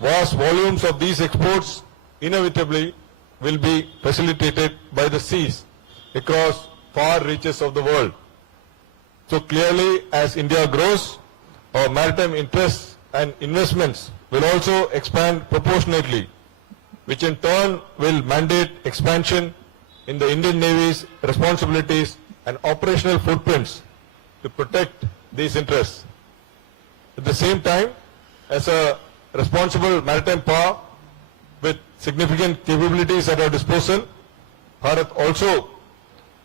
Vast volumes of these exports inevitably will be facilitated by the seas across far reaches of the world. So clearly, as India grows, our maritime interests and investments will also expand proportionately, which in turn will mandate expansion in the Indian Navy's responsibilities and operational footprints to protect these interests. At the same time, as a responsible maritime power with significant capabilities at our disposal, Bharat also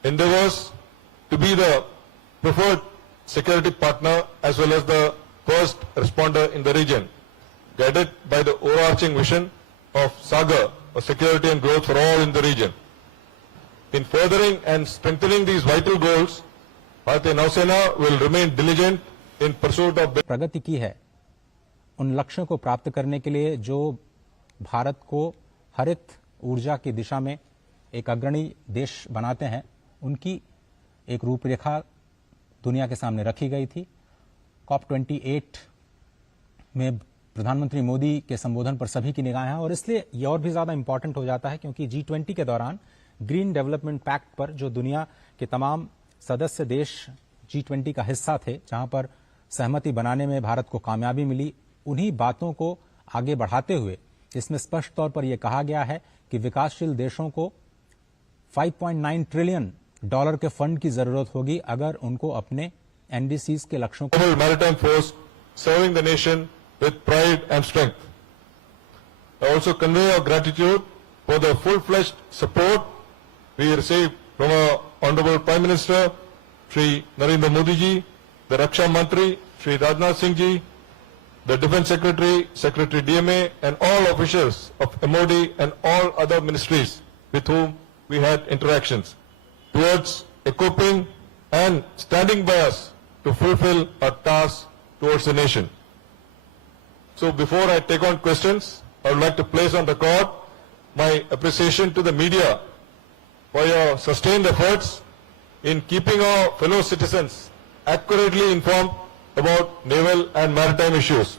endeavors to be the preferred security partner as well as the first responder in the region, guided by the overarching vision of Sagar, or security and growth for all in the region. In furthering and strengthening these vital goals, Bharatiya Nausena will remain diligent in pursuit of प्रगति की है उन लक्ष्यों को प्राप्त करने के लिए जो भारत को हरित ऊर्जा की दिशा में एक अग्रणी देश बनाते हैं, उनकी एक रूपरेखा दुनिया के सामने रखी गई थी। COP28 में प्रधानमंत्री मोदी के संबोधन पर सभी की निगाहें हैं और इसलिए यह और भी ज्यादा इंपॉर्टेंट हो जाता है क्योंकि G20 के दौरान ग्रीन डेवलपमेंट पैक्ट पर जो दुनिया के तमाम सदस्य देश G20 का हिस्सा थे, जहां पर सहमति बनाने में भारत को कामयाबी मिली, उन्हीं बातों को आगे बढ़ाते हुए इसमें स्पष्ट तौर पर यह कहा गया है कि विकासशील देशों को $5.9 ट्रिलियन के फंड की जरूरत होगी अगर उनको अपने एनडीसीज के लक्ष्यों को maritime force serving the nation with pride and strength. I also convey our gratitude for the full-fledged support we received from our Honorable Prime Minister, Shri Narendra Modi ji, the Raksha Mantri, Shri Rajnath Singh ji, the Defence Secretary, Secretary DMA, and all officials of MOD and all other ministries with whom we had interactions towards equipping and standing by us to fulfill our task towards the nation. So before I take on questions, I would like to place on record my appreciation to the media for your sustained efforts in keeping our fellow citizens accurately informed about naval and maritime issues.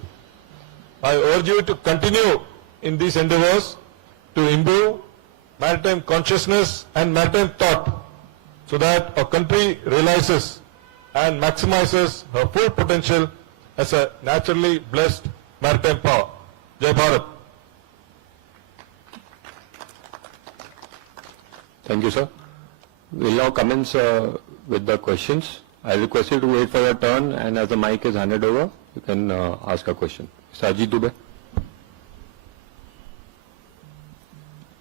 I urge you to continue in these endeavors to improve maritime consciousness and maritime thought so that our country realizes and maximizes her full potential as a naturally blessed maritime power. Jai Bharat. Thank you, sir. We'll now commence with the questions. I request you to wait for your turn, and as the mic is handed over, you can ask a question. Mr. Ajit Dubey.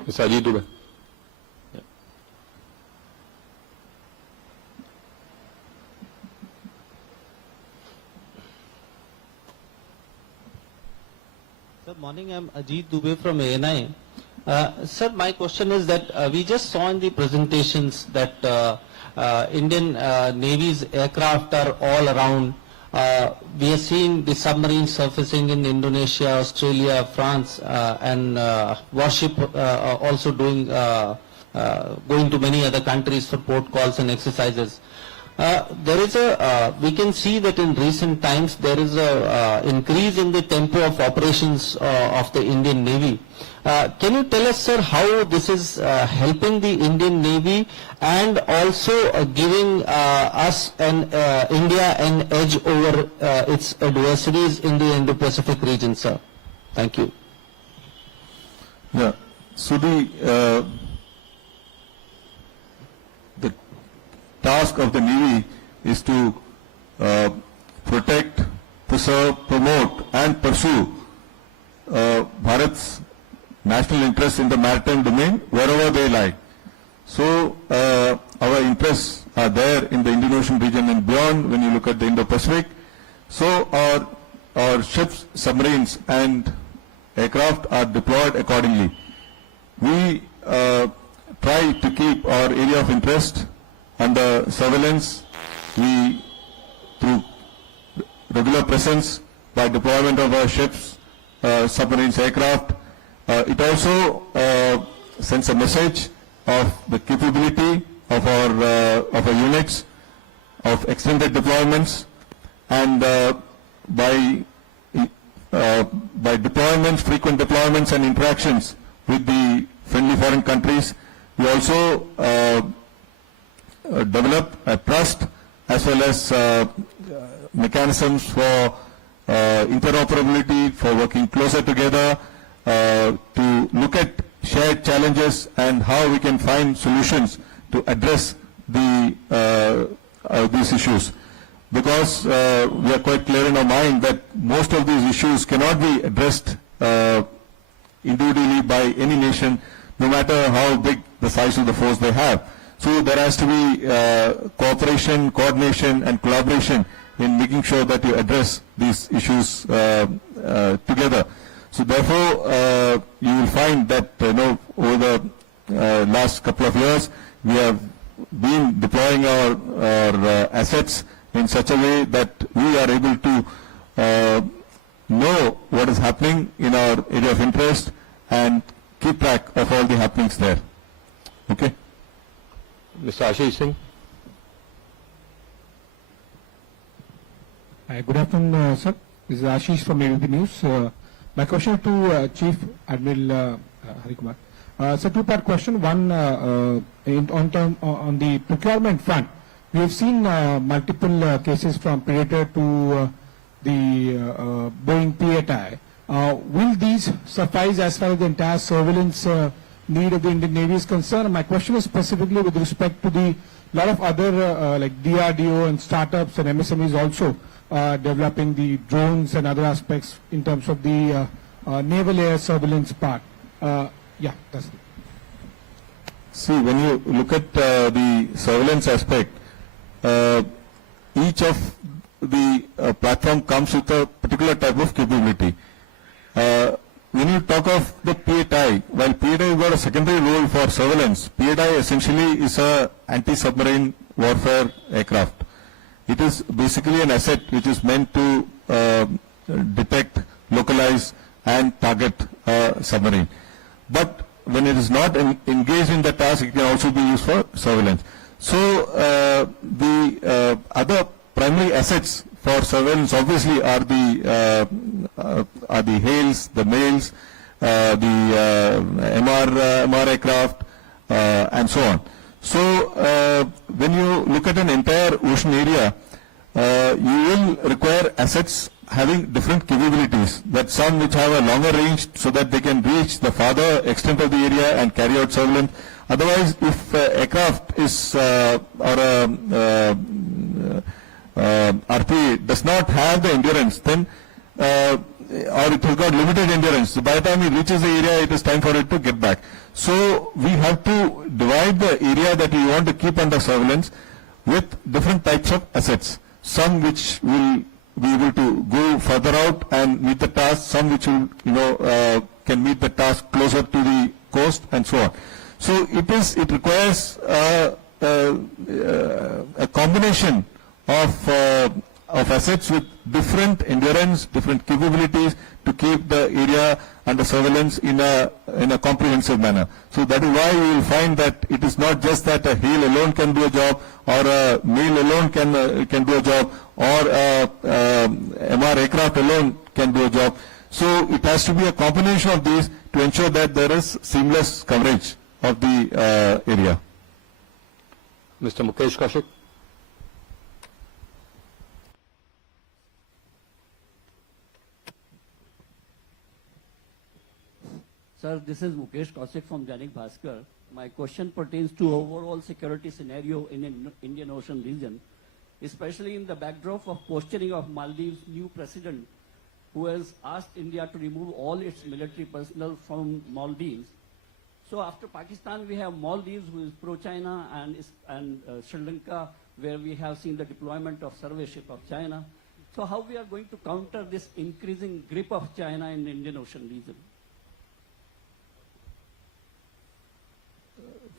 Mr. Ajit Dubey. Good morning, I'm Ajit Dubey from ANI. Sir, my question is that we just saw in the presentations that Indian Navy's aircraft are all around. We are seeing the submarines surfacing in Indonesia, Australia, France, and warship also doing going to many other countries for port calls and exercises. There is we can see that in recent times there is a increase in the tempo of operations of the Indian Navy. Can you tell us, sir, how this is helping the Indian Navy and also giving us and India an edge over its adversaries in the Indo-Pacific region, sir? Thank you. Yeah. So the task of the Navy is to protect, preserve, promote and pursue Bharat's national interests in the maritime domain wherever they lie. So our interests are there in the Indian Ocean region and beyond when you look at the Indo-Pacific. So our ships, submarines and aircraft are deployed accordingly. We try to keep our area of interest under surveillance. We, through regular presence by deployment of our ships, submarines, aircraft, it also sends a message of the capability of our units, of extended deployments, and by deployments, frequent deployments and interactions with the friendly foreign countries, we also develop a trust as well as mechanisms for interoperability, for working closer together, to look at shared challenges and how we can find solutions to address these issues. Because we are quite clear in our mind that most of these issues cannot be addressed individually by any nation, no matter how big the size of the force they have. So there has to be cooperation, coordination and collaboration in making sure that you address these issues together. So therefore, you will find that over the last couple of years, we have been deploying our assets in such a way that we are able to know what is happening in our area of interest and keep track of all the happenings there. Okay. Mr. Ashish Singh. Hi, good afternoon, sir. This is Ashish from ABP News. My question to Chief Admiral Harikumar. So two-part question. One, on the procurement front, we have seen multiple cases from Predator to the Boeing P-8I. Will these suffice as far as the entire surveillance need of the Indian Navy is concerned? And my question is specifically with respect to the lot of other like DRDO and startups and MSMEs also developing the drones and other aspects in terms of the naval air surveillance part. Yeah, that's it. See, when you look at the surveillance aspect, each of the platform comes with a particular type of capability. When you talk of the P-8I, while P-8I got a secondary role for surveillance, P-8I essentially is a anti-submarine warfare aircraft. It is basically an asset which is meant to detect, localize and target a submarine. But when it is not engaged in the task, it can also be used for surveillance. So the other primary assets for surveillance obviously are the HALEs, the MAILs, the MR aircraft, and so on. So when you look at an entire ocean area, you will require assets having different capabilities. That some which have a longer range so that they can reach the farther extent of the area and carry out surveillance. Otherwise, if aircraft is or RP does not have the endurance, then or it has got limited endurance. So by the time it reaches the area, it is time for it to get back. So we have to divide the area that we want to keep under surveillance with different types of assets. Some which will be able to go further out and meet the task, some which will, can meet the task closer to the coast and so on. So it requires a combination of assets with different endurance, different capabilities to keep the area under surveillance in a comprehensive manner. So that is why you will find that it is not just that a HALE alone can do a job, or a MAIL alone can do a job, or a MR aircraft alone can do a job. So it has to be a combination of these to ensure that there is seamless coverage of the area. Mr. Mukesh Kaushik. Sir, this is Mukesh Kaushik from Dainik Bhaskar. My question pertains to overall security scenario in Indian Ocean region, especially in the backdrop of posturing of Maldives' new president, who has asked India to remove all its military personnel from Maldives. So after Pakistan, we have Maldives, who is pro-China, and Sri Lanka, where we have seen the deployment of survey ship of China. So how we are going to counter this increasing grip of China in the Indian Ocean region?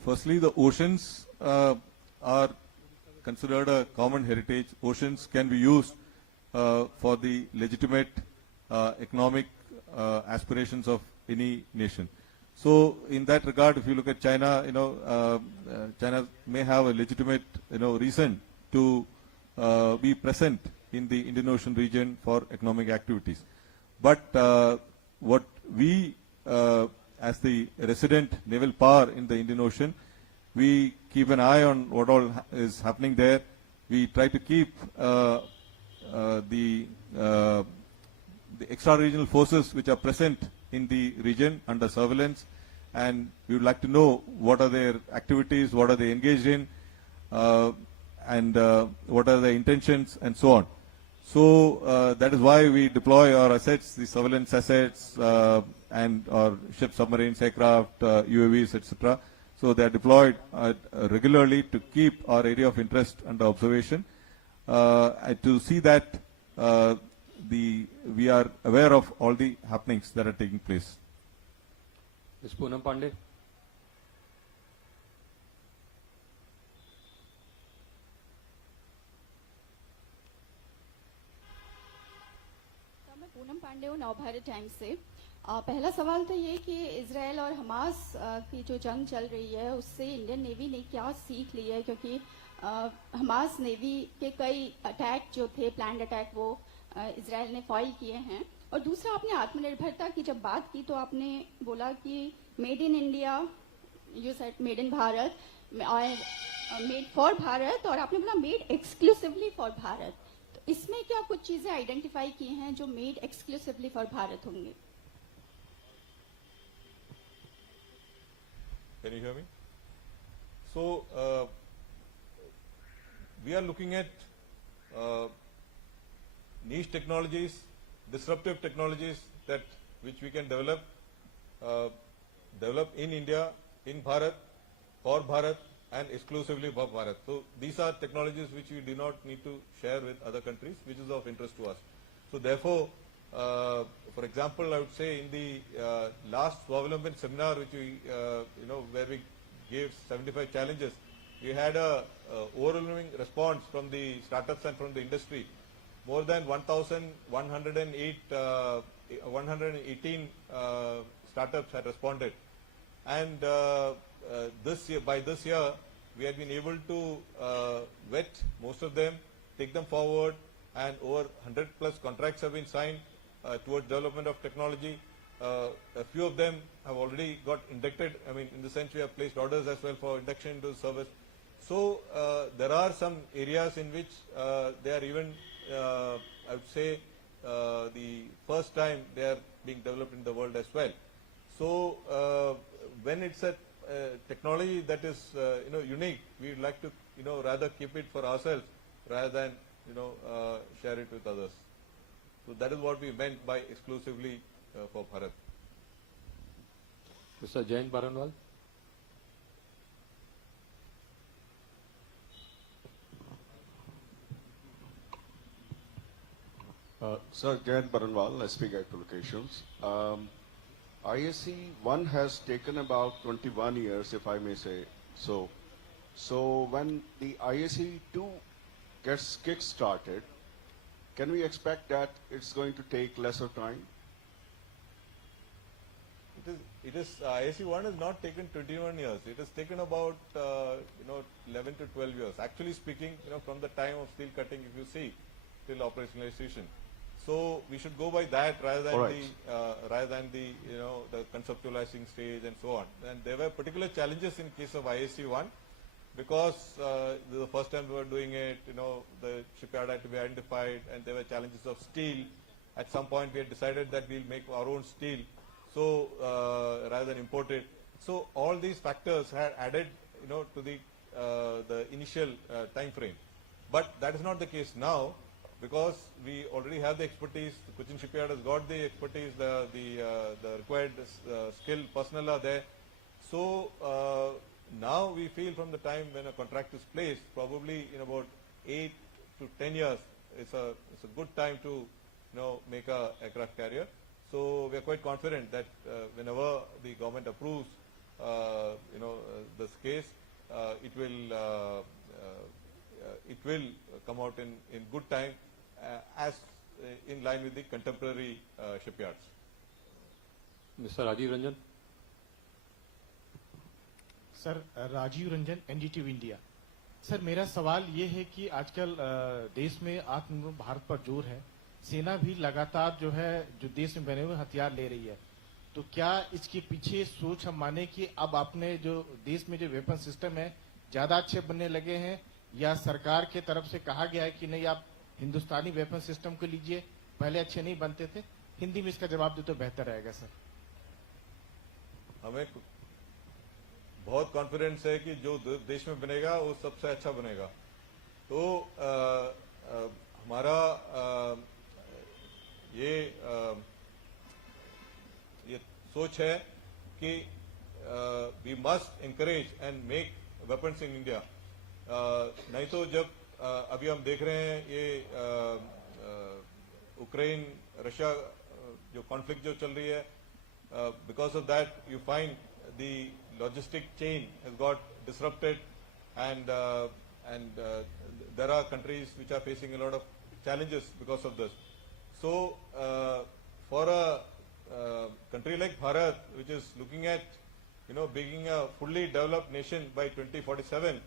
firstly, the oceans are considered a common heritage. Oceans can be used for the legitimate economic aspirations of any nation. So, in that regard, if you look at China, China may have a legitimate, reason to be present in the Indian Ocean region for economic activities. But what we, as the resident naval power in the Indian Ocean, we keep an eye on what all is happening there. We try to keep the extra-regional forces which are present in the region under surveillance, and we would like to know what are their activities, what are they engaged in, and what are their intentions, and so on. So that is why we deploy our assets, the surveillance assets, and our ships, submarines, aircraft, UAVs, etc. So they are deployed regularly to keep our area of interest under observation, to see that we are aware of all the happenings that are taking place. Ms. Poonam Pandey. मैं पूनम पांडे हूँ Navbharat times से। पहला सवाल तो ये कि Israel और Hamas की जो जंग चल रही है उससे इंडियन नेवी ने क्या सीख ली है, क्योंकि हमास नेवी के कई अटैक जो थे प्लान्ड अटैक वो इजराइल ने फॉइल किए हैं। और दूसरा, आपने आत्मनिर्भरता की जब बात की तो आपने बोला कि made in India, you said made in Bharat और मेड फॉर भारत, और आपने बोला मेड एक्सक्लूसिवली फॉर भारत। तो इसमें क्या कुछ चीजें आइडेंटिफाई की हैं जो मेड एक्सक्लूसिवली फॉर भारत होंगी? Can you hear me? So, we are looking at niche technologies, disruptive technologies which we can develop in India, in Bharat, for Bharat, and exclusively for Bharat. So, these are technologies which we do not need to share with other countries, which is of interest to us. So, therefore, for example, I would say in the last Swavalamban seminar, which we, where we gave 75 challenges, we had a overwhelming response from the startups and from the industry. More than 118 startups had responded, and by this year, we have been able to vet most of them, take them forward, and over 100 plus contracts have been signed towards development of technology. A few of them have already got inducted. I mean, in the sense we have placed orders as well for induction into the service. So there are some areas in which they are even, I would say, the first time they are being developed in the world as well. So when it's a technology that is unique, we would like to rather keep it for ourselves rather than share it with others. So that is what we meant by exclusively for Bharat. Mr. Jain Baranwal. Sir, Jain Baranwal, SP Guide Publications. ISC 1 has taken about 21 years, if I may say so. So when the ISC 2 gets kick-started, can we expect that it's going to take lesser time? It is ISC 1 has not taken 21 years. It has taken about 11 to 12 years. Actually speaking, from the time of steel cutting, if you see, till operationalization. So we should go by that rather than the the conceptualizing stage and so on. And there were particular challenges in case of ISC 1 because the first time we were doing it, the shipyard had to be identified, and there were challenges of steel. At some point, we had decided that we'll make our own steel, so rather than import it. So all these factors had added, to the initial time frame. But that is not the case now, because we already have the expertise. The Cochin shipyard has got the expertise, the required skilled personnel are there. So now we feel from the time when a contract is placed, probably in about 8 to 10 years, it's a good time to make a aircraft carrier. So we are quite confident that whenever the government approves this case, it will come out in good time as in line with the contemporary shipyards. Mr. Rajiv Ranjan. Sir Rajiv Ranjan NDTV India. Sir मेरा सवाल ये है कि आजकल देश में आत्मनिर्भर भारत पर जोर है, सेना भी लगातार जो है जो देश में बने हुए हथियार ले रही है, तो क्या इसके पीछे सोच हम माने कि अब अपने जो देश में जो वेपन सिस्टम है ज्यादा अच्छे बनने लगे हैं, या सरकार के तरफ से कहा गया है कि नहीं आप हिंदुस्तानी वेपन सिस्टम को लीजिए, पहले अच्छे नहीं बनते थे? हिंदी में इसका जवाब दे तो बेहतर रहेगा सर। हमें बहुत कॉन्फिडेंस है कि जो देश में बनेगा वो सबसे अच्छा बनेगा। तो हमारा ये सोच है कि we must encourage and make weapons in India. नहीं तो जब अभी हम देख रहे हैं ये यूक्रेन रशिया जो कॉन्फ्लिक्ट जो चल रही है, because of that you find the logistic chain has got disrupted, and there are countries which are facing a lot of challenges because of this. So for a country like Bharat, which is looking at being a fully developed nation by 2047,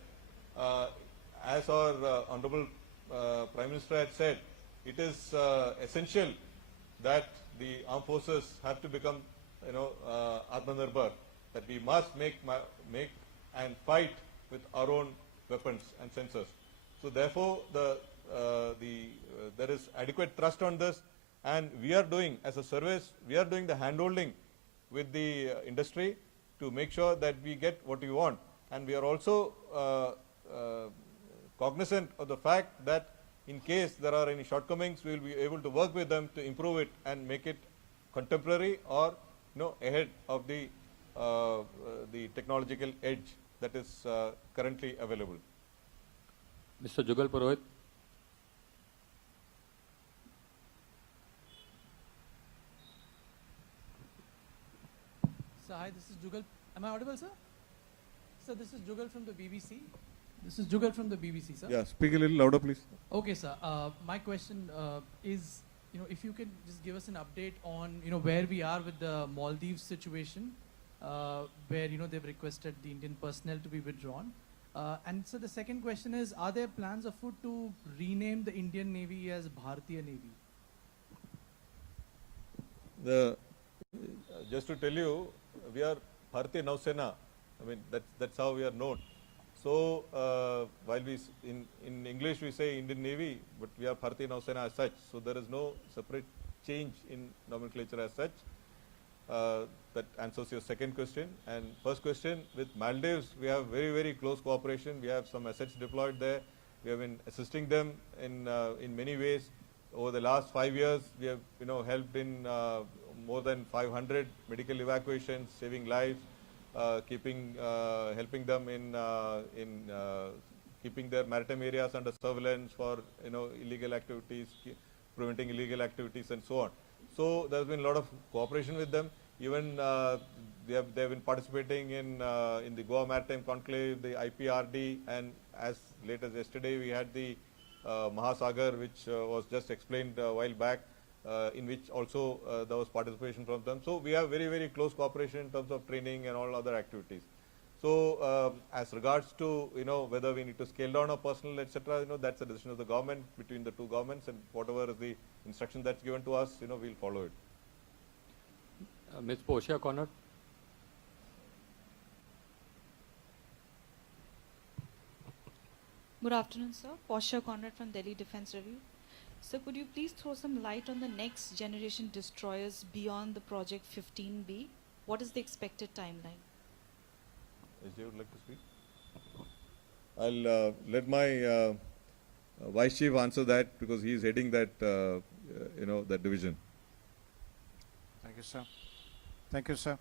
as our honorable Prime Minister had said, it is essential that the armed forces have to become Atmanirbhar, that we must make and fight with our own weapons and sensors. So therefore, there is adequate thrust on this, and we are doing, as a service, we are doing the handholding with the industry to make sure that we get what we want. And we are also cognizant of the fact that in case there are any shortcomings, we will be able to work with them to improve it and make it contemporary or ahead of the technological edge that is currently available. Mr. Jugal Purohit. Sir, hi, this is Jugal. Am I audible, sir? Sir, this is Jugal from the BBC. This is Jugal from the BBC, sir. Yeah, speak a little louder, please. Okay, sir. My question is, if you can just give us an update on, where we are with the Maldives situation, where, they've requested the Indian personnel to be withdrawn. And so the second question is, are there plans afoot to rename the Indian Navy as Bharatiya Navy? Just to tell you, we are Bharatiya Nausena. I mean, that's how we are known. So while we in English we say Indian Navy, but we are Bharatiya Nausena as such. So there is no separate change in nomenclature as such. That answers your second question. And first question, with Maldives, we have very, very close cooperation. We have some assets deployed there. We have been assisting them in many ways. Over the last 5 years, we have helped in more than 500 medical evacuations, saving lives, helping them in keeping their maritime areas under surveillance for illegal activities, preventing illegal activities, and so on. So there has been a lot of cooperation with them. Even they have been participating in the Goa Maritime Conclave, the IPRD, and as late as yesterday we had the Mahasagar, which was just explained a while back, in which also there was participation from them. So we have very, very close cooperation in terms of training and all other activities. So as regards to whether we need to scale down our personnel, etc., that's a decision of the government, between the two governments, and whatever is the instruction that's given to us, we'll follow it. Ms. Portia Conrad. Good afternoon, sir. Portia Conrad from Delhi Defense Review. Sir, could you please throw some light on the next generation destroyers beyond the Project 15B? What is the expected timeline? SJ would like to speak. I'll let my Vice Chief answer that, because he is heading that, that division. Thank you, sir. Thank you, sir.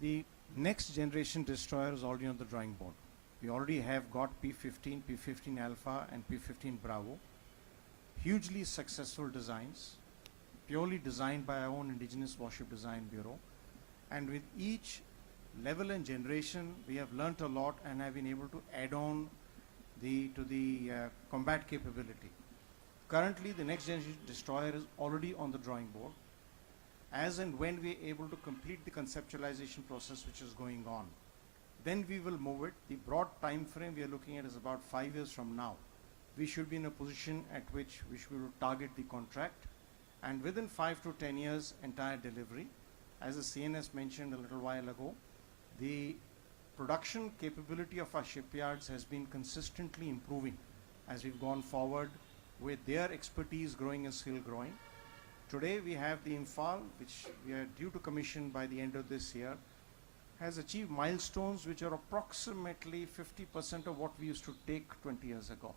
The next generation destroyer is already on the drawing board. We already have got P-15, P-15 Alpha, and P-15 Bravo. Hugely successful designs, purely designed by our own indigenous warship design bureau. And with each level and generation, we have learnt a lot and have been able to add on to the combat capability. Currently, the next generation destroyer is already on the drawing board. As and when we are able to complete the conceptualization process which is going on, then we will move it. The broad time frame we are looking at is about 5 years from now. We should be in a position at which we should be able to target the contract, and within 5 to 10 years, entire delivery. As the CNS mentioned a little while ago, the production capability of our shipyards has been consistently improving as we've gone forward with their expertise growing and skill growing. Today we have the Imphal, which we are due to commission by the end of this year, has achieved milestones which are approximately 50% of what we used to take 20 years ago.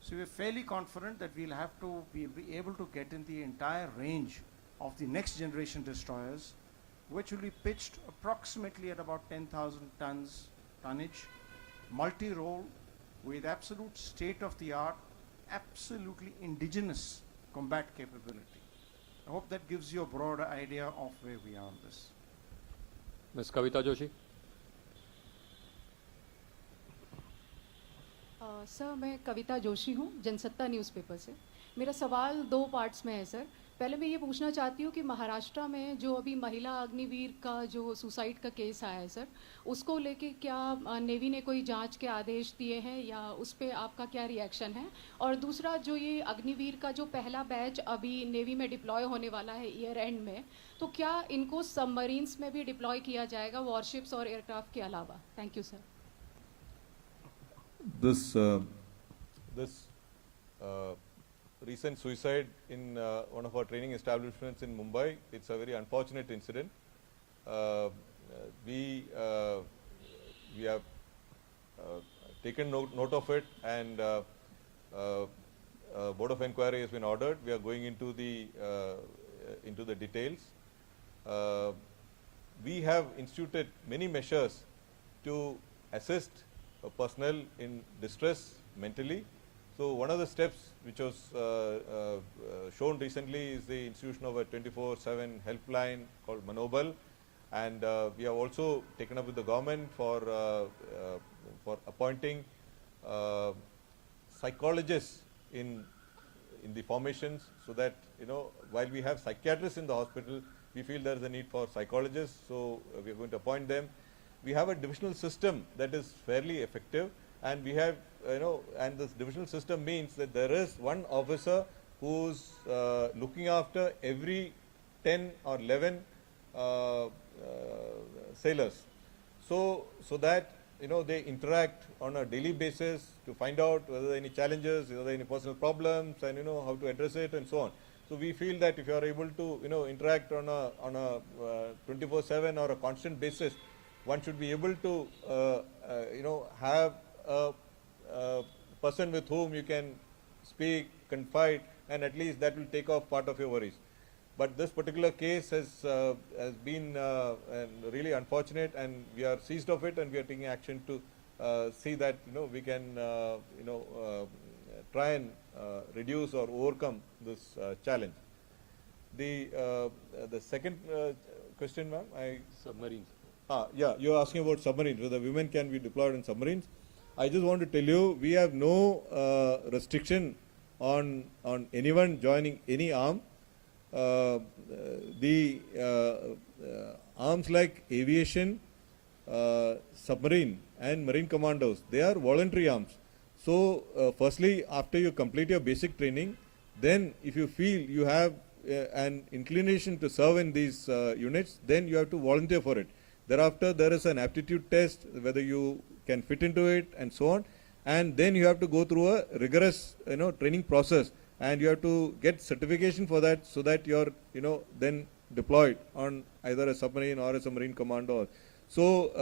So we're fairly confident that we'll be able to get in the entire range of the next generation destroyers, which will be pitched approximately at about 10,000 tonnage, multi-role, with absolute state-of-the-art, absolutely indigenous combat capability. I hope that gives you a broader idea of where we are on this. Ms. Kavita Joshi. Sir, मैं कविता जोशी हूँ, Jansatta newspaper से। मेरा सवाल 2 parts में है sir. पहले मैं ये पूछना चाहती हूँ कि महाराष्ट्र में जो अभी महिला अग्निवीर का जो सुसाइड का केस आया है सर, उसको लेके क्या नेवी ने कोई जांच के आदेश दिए हैं या उस पर आपका क्या रिएक्शन है? और दूसरा, जो ये अग्निवीर का जो पहला बैच अभी नेवी में डिप्लॉय होने वाला है ईयर एंड में, तो क्या इनको सबमरीन्स में भी डिप्लॉय किया जाएगा, वॉरशिप्स और एयरक्राफ्ट के अलावा? Thank you sir. This recent suicide in one of our training establishments in Mumbai, it's a very unfortunate incident. We have taken note of it, and board of inquiry has been ordered. We are going into the details. We have instituted many measures to assist personnel in distress mentally. So one of the steps which was shown recently is the institution of a 24/7 helpline called Manobal, and we have also taken up with the government for appointing psychologists in the formations, so that, you know, while we have psychiatrists in the hospital, we feel there is a need for psychologists, so we are going to appoint them. We have a divisional system that is fairly effective, and we have, and this divisional system means that there is one officer who's looking after every 10 or 11 sailors, so that, they interact on a daily basis to find out whether there are any challenges, whether there are any personal problems, and how to address it, and so on. So we feel that if you are able to interact on a 24/7 or a constant basis, one should be able to have a person with whom you can speak, confide, and at least that will take off part of your worries. But this particular case has been really unfortunate, and we are seized of it, and we are taking action to see that we can try and reduce or overcome this challenge. The second question, ma'am, submarines. Yeah, you are asking about submarines, whether women can be deployed in submarines. I just want to tell you, we have no restriction on anyone joining any arm. The arms like aviation, submarine, and marine commandos, they are voluntary arms. So firstly, after you complete your basic training, then if you feel you have an inclination to serve in these units, then you have to volunteer for it. Thereafter, there is an aptitude test, whether you can fit into it, and so on. And then you have to go through a rigorous, training process, and you have to get certification for that, so that you're, then deployed on either a submarine or a submarine commando. So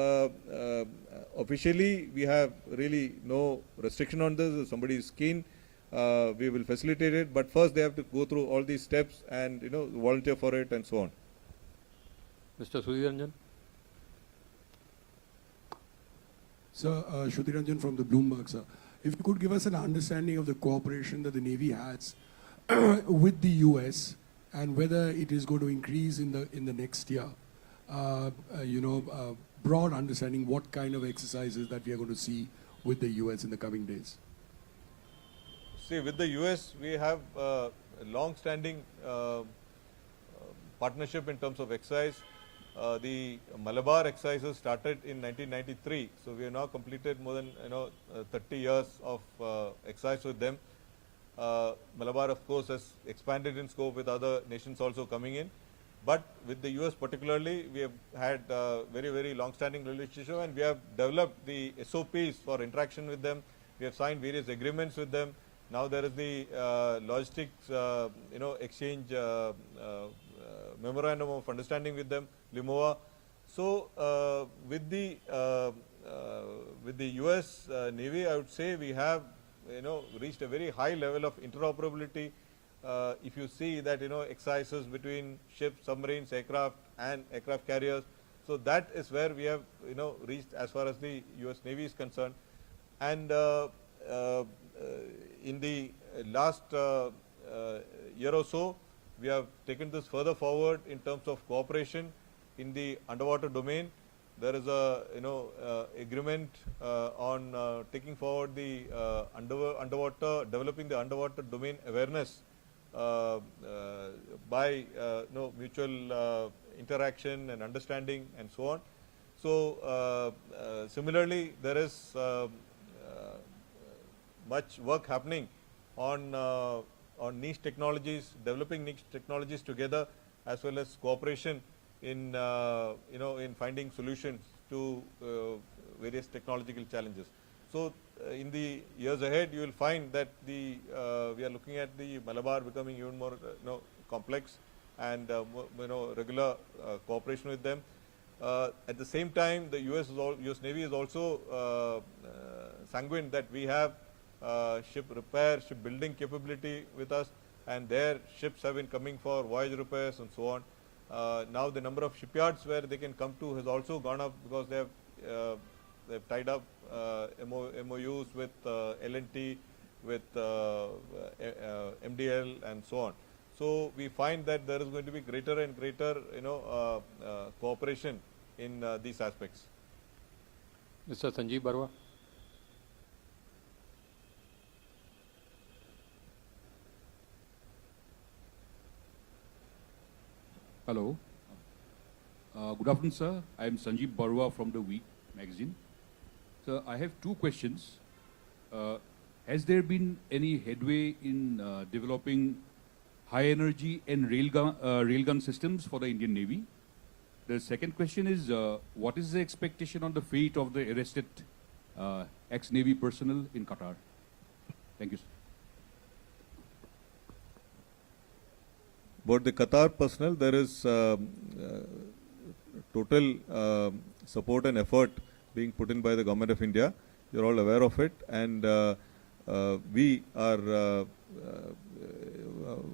officially, we have really no restriction on this. If somebody is keen, we will facilitate it. But first, they have to go through all these steps and volunteer for it, and so on. Mr. Sudhiranjan. Sir, Shruti from the Bloomberg, sir. If you could give us an understanding of the cooperation that the Navy has with the US, and whether it is going to increase in the next year, broad understanding what kind of exercises that we are going to see with the US in the coming days? See, with the US, we have a long-standing partnership in terms of exercise. The Malabar exercises started in 1993, so we have now completed more than 30 years of exercise with them. Malabar, of course, has expanded in scope with other nations also coming in. But with the US particularly, we have had very, very long-standing relationship, and we have developed the SOPs for interaction with them. We have signed various agreements with them. Now there is the logistics, exchange memorandum of understanding with them, LIMOA. So with the US Navy, I would say we have reached a very high level of interoperability. If you see that exercises between ships, submarines, aircraft and aircraft carriers, so that is where we have reached as far as the US Navy is concerned. And in the last year or so, we have taken this further forward in terms of cooperation in the underwater domain. There is a agreement on taking forward the underwater, developing the underwater domain awareness by mutual interaction and understanding and so on. So similarly, there is much work happening on niche technologies, developing niche technologies together, as well as cooperation in in finding solutions to various technological challenges. So in the years ahead, you will find that we are looking at the Malabar becoming even more complex, and regular cooperation with them. At the same time, the US Navy is also sanguine that we have ship repair, ship building capability with us, and their ships have been coming for voyage repairs and so on. Now the number of shipyards where they can come to has also gone up, because they have tied up MOUs with L&T, with MDL and so on. So we find that there is going to be greater and greater cooperation in these aspects. Mr. Sanjeev Barwa. Hello. Good afternoon, sir. I am Sanjeev Barwa from The Week magazine. Sir, I have two questions. Has there been any headway in developing high energy and railgun systems for the Indian Navy? The second question is, what is the expectation on the fate of the arrested ex-Navy personnel in Qatar? Thank you, sir. About the Qatar personnel, there is total support and effort being put in by the Government of India. You are all aware of it, and we are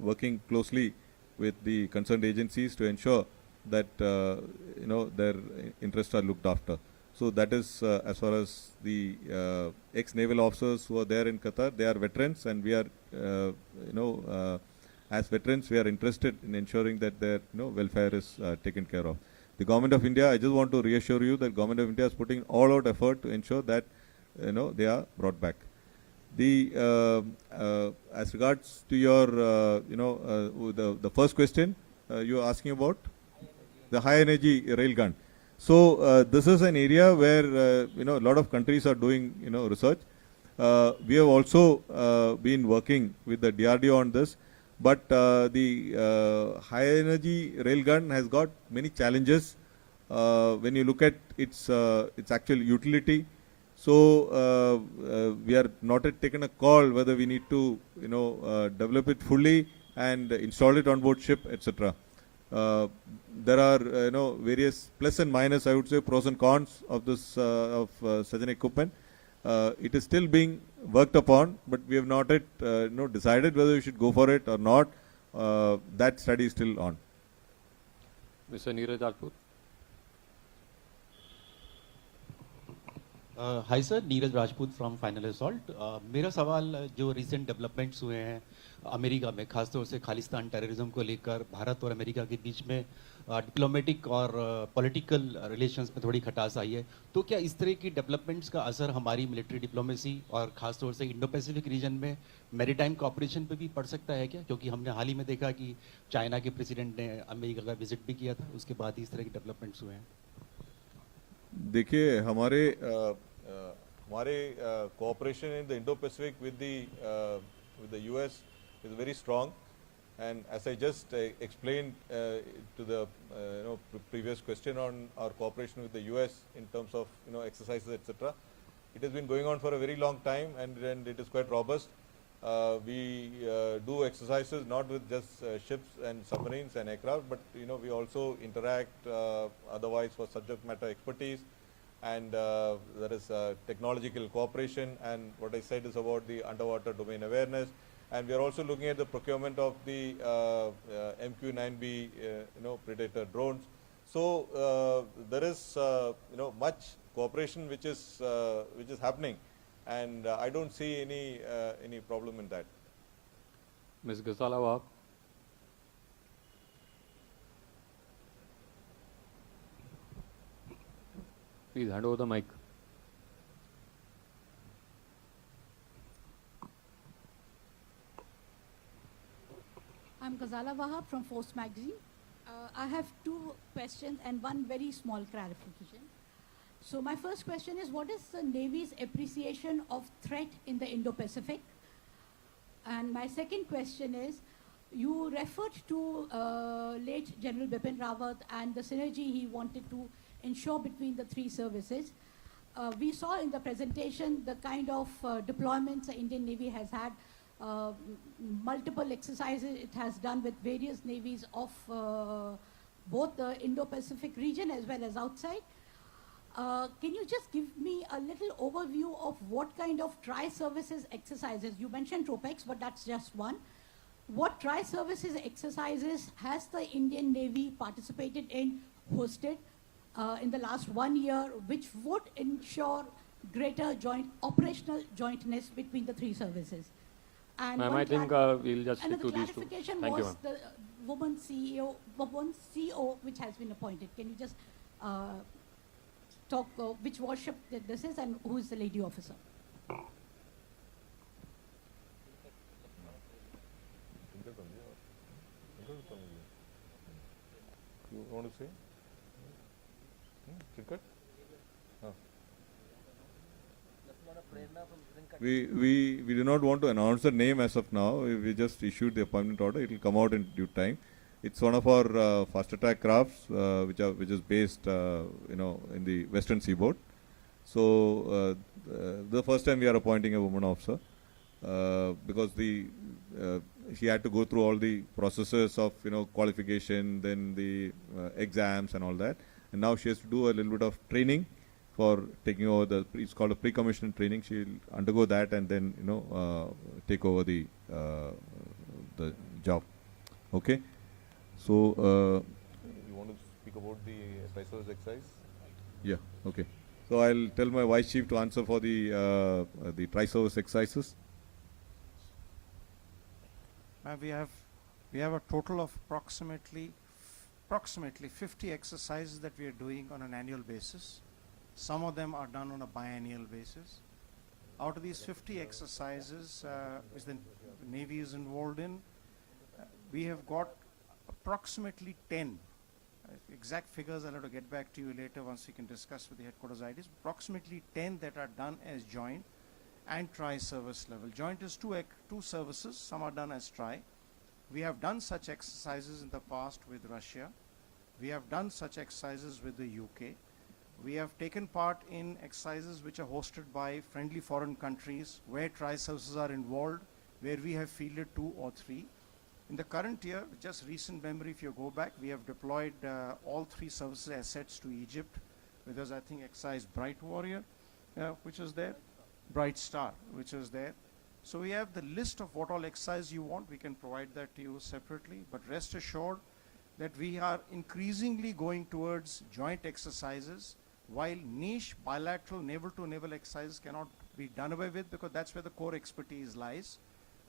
working closely with the concerned agencies to ensure that their interests are looked after. So that is as far as the ex-naval officers who are there in Qatar. They are veterans, and we are as veterans, we are interested in ensuring that their welfare is taken care of. The Government of India, I just want to reassure you that Government of India is putting all out effort to ensure that they are brought back. The as regards to your the first question you are asking about the high energy railgun. So this is an area where a lot of countries are doing research. We have also been working with the DRDO on this. But the high energy railgun has got many challenges when you look at its actual utility. So we are not yet taken a call whether we need to develop it fully and install it on board ship, etc. There are various plus and minus, I would say, pros and cons of this of such an equipment. It is still being worked upon, but we have not yet decided whether we should go for it or not. That study is still on. Mr. Neeraj Rajput. Hi sir, Neeraj Rajput from final assault. मेरा सवाल जो recent developments हुए हैं America में, खासतौर से Khalistan terrorism को लेकर भारत और अमेरिका के बीच में डिप्लोमेटिक और पॉलिटिकल रिलेशंस में थोड़ी खटास आई है, तो क्या इस तरह की डेवलपमेंट्स का असर हमारी मिलिट्री डिप्लोमेसी और खासतौर से इंडो पैसिफिक रीजन में मैरीटाइम कॉपरेशन पे भी पड़ सकता है क्या? क्योंकि हमने हाल ही में देखा कि चाइना के प्रेसिडेंट ने अमेरिका का विजिट भी किया था, उसके बाद ही इस तरह के डेवलपमेंट्स हुए हैं। देखिए, हमारे cooperation in the Indo-Pacific with the US is very strong, and as I just explained to the previous question on our cooperation with the US in terms of exercises, etc., it has been going on for a very long time, and it is quite robust. We do exercises not with just ships and submarines and aircraft, but we also interact otherwise for subject matter expertise, and there is technological cooperation, and what I said is about the underwater domain awareness, and we are also looking at the procurement of the MQ-9B Predator drones. So there is much cooperation which is happening, and I don't see any problem in that. Ms. Ghazala, please hand over the mic. I'm Ghazala Wahab from Force Magazine. I have two questions and one very small clarification. So my first question is, what is the Navy's appreciation of threat in the Indo-Pacific? And my second question is, you referred to late General Bipin Rawat and the synergy he wanted to ensure between the three services. We saw in the presentation the kind of deployments the Indian Navy has had, multiple exercises it has done with various navies of both the Indo-Pacific region as well as outside. Can you just give me a little overview of what kind of tri-services exercises? You mentioned TROPEX, but that's just one. What tri-services exercises has the Indian Navy participated in, hosted in the last 1 year, which would ensure greater operational jointness between the three services? And ma'am, I think we'll just stick to these two. Clarification Thank you, was the woman CO which has been appointed. Can you just talk which warship this is and who is the lady officer? You want to say? Cricket? We do not want to announce the name as of now. We just issued the appointment order. It will come out in due time. It's one of our fast attack crafts, which is based, in the Western Seaboard. So the first time we are appointing a woman officer, because she had to go through all the processes of qualification, then the exams and all that, and now she has to do a little bit of training for taking over it's called a pre-commissioning training. She'll undergo that and then take over the job. Okay. So you want to speak about the tri-service exercise? Yeah. Okay. So I'll tell my vice chief to answer for the tri-service exercises. We have a total of approximately 50 exercises that we are doing on an annual basis. Some of them are done on a biennial basis. Out of these 50 exercises which the Navy is involved in, we have got approximately 10. Exact figures I'll have to get back to you later once we can discuss with the headquarters IDs. Approximately 10 that are done as joint and tri-service level. Joint is two services, some are done as tri. We have done such exercises in the past with Russia. We have done such exercises with the UK. We have taken part in exercises which are hosted by friendly foreign countries where tri-services are involved, where we have fielded 2 or 3. In the current year, just recent memory, if you go back, we have deployed all 3 services assets to Egypt. There's, I think, exercise Bright Warrior, which is there, Bright Star, which is there. So we have the list of what all exercise you want. We can provide that to you separately, but rest assured that we are increasingly going towards joint exercises, while niche bilateral naval-to-naval exercises cannot be done away with, because that's where the core expertise lies.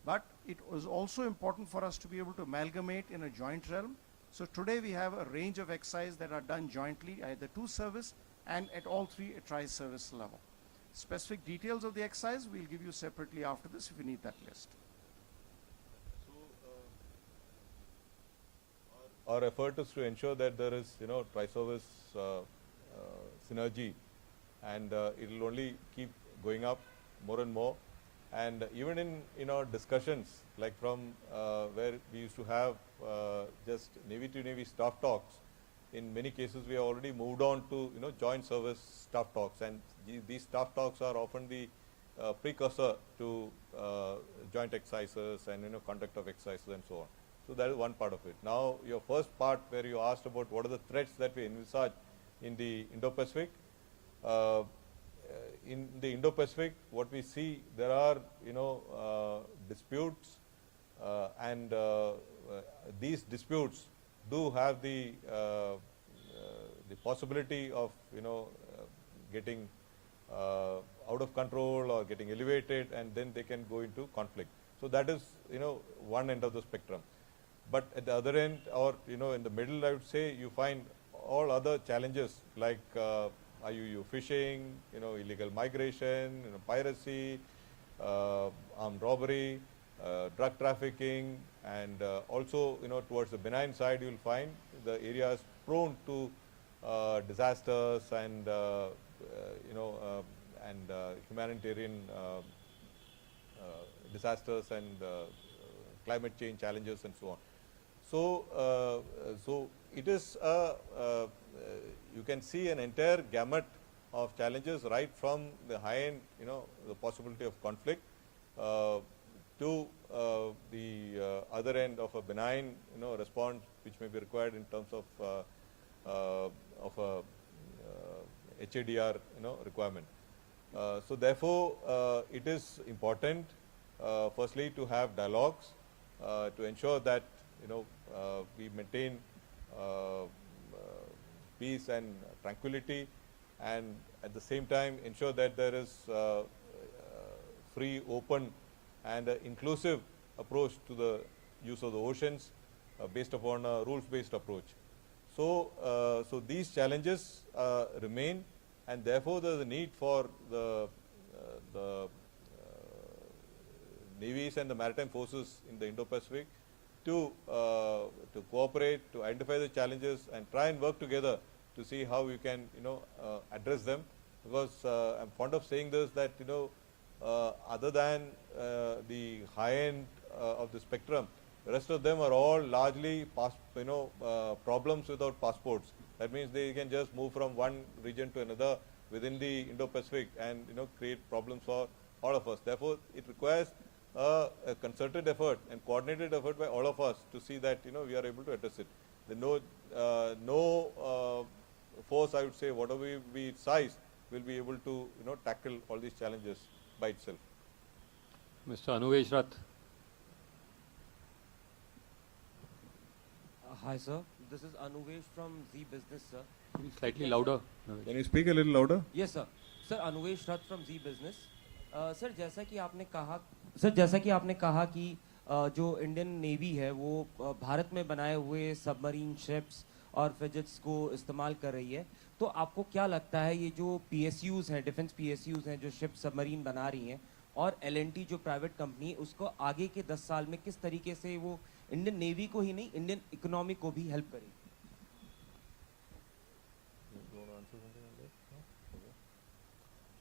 but it was also important for us to be able to amalgamate in a joint realm. So today we have a range of exercises that are done jointly at the two service and at all three at tri-service level. Specific details of the exercise we'll give you separately after this if you need that list. Our effort is to ensure that there is, tri-service synergy, and it will only keep going up more and more. And even in our discussions, like from where we used to have just Navy to Navy staff talks, in many cases we have already moved on to joint service staff talks, and these staff talks are often the precursor to joint exercises and conduct of exercises and so on. So that is one part of it. Now your first part where you asked about what are the threats that we envisage in the Indo-Pacific. In the Indo-Pacific, what we see, there are disputes, and these disputes do have the possibility of getting out of control or getting elevated, and then they can go into conflict. So that is one end of the spectrum. But at the other end, or in the middle, I would say you find all other challenges like IUU fishing, illegal migration, piracy, armed robbery, drug trafficking, and also towards the benign side you will find the areas prone to disasters and humanitarian disasters and climate change challenges and so on. So, so it is you can see an entire gamut of challenges right from the high end, the possibility of conflict, to the other end of a benign, response which may be required in terms of a HADR, requirement. So therefore, it is important, firstly, to have dialogues to ensure that we maintain peace and tranquility, and at the same time ensure that there is free, open, and inclusive approach to the use of the oceans based upon a rules-based approach. So, so these challenges remain, and therefore there is a need for the navies and the maritime forces in the Indo-Pacific to cooperate, to identify the challenges, and try and work together to see how we can address them. Because I'm fond of saying this, that other than the high end of the spectrum, the rest of them are all largely problems without passports. That means they can just move from one region to another within the Indo-Pacific and create problems for all of us. Therefore, it requires a concerted effort and coordinated effort by all of us to see that we are able to address it. The no force, I would say, whatever be its size, will be able to tackle all these challenges by itself. Mr. Anuvesh Rath. Hi sir, this is Anuvesh from Z Business, sir. Slightly louder. Can you speak a little louder? Yes sir. Sir, Anuvesh Rath from Z Business. Sir जैसा कि आपने कहा कि जो Indian navy है वो भारत में बनाए हुए सबमरीन शिप्स और फ्रिगेट्स को इस्तेमाल कर रही है, तो आपको क्या लगता है ये जो PSUs हैं, डिफेंस PSUs हैं जो शिप सबमरीन बना रही हैं, और L&T जो प्राइवेट कंपनी, उसको आगे के 10 साल में किस तरीके से वो इंडियन नेवी को ही नहीं, इंडियन इकोनॉमी को भी हेल्प करेगी?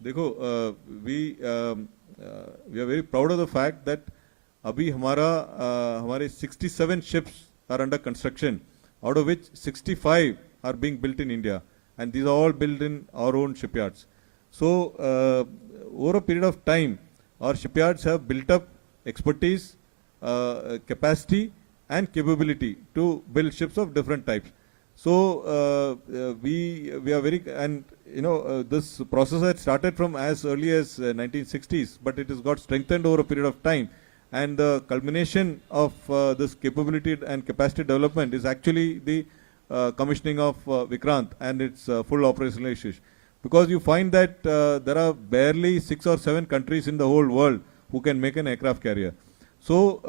देखो, we are very proud of the fact that अभी हमारे 67 ships are under construction, out of which 65 are being built in India, and these are all built in our own shipyards. So over a period of time, our shipyards have built up expertise, capacity, and capability to build ships of different types. So we are very, and this process had started from as early as 1960s, but it has got strengthened over a period of time, and the culmination of this capability and capacity development is actually the commissioning of Vikrant and its full operationalization. Because you find that there are barely 6 or 7 countries in the whole world who can make an aircraft carrier. So,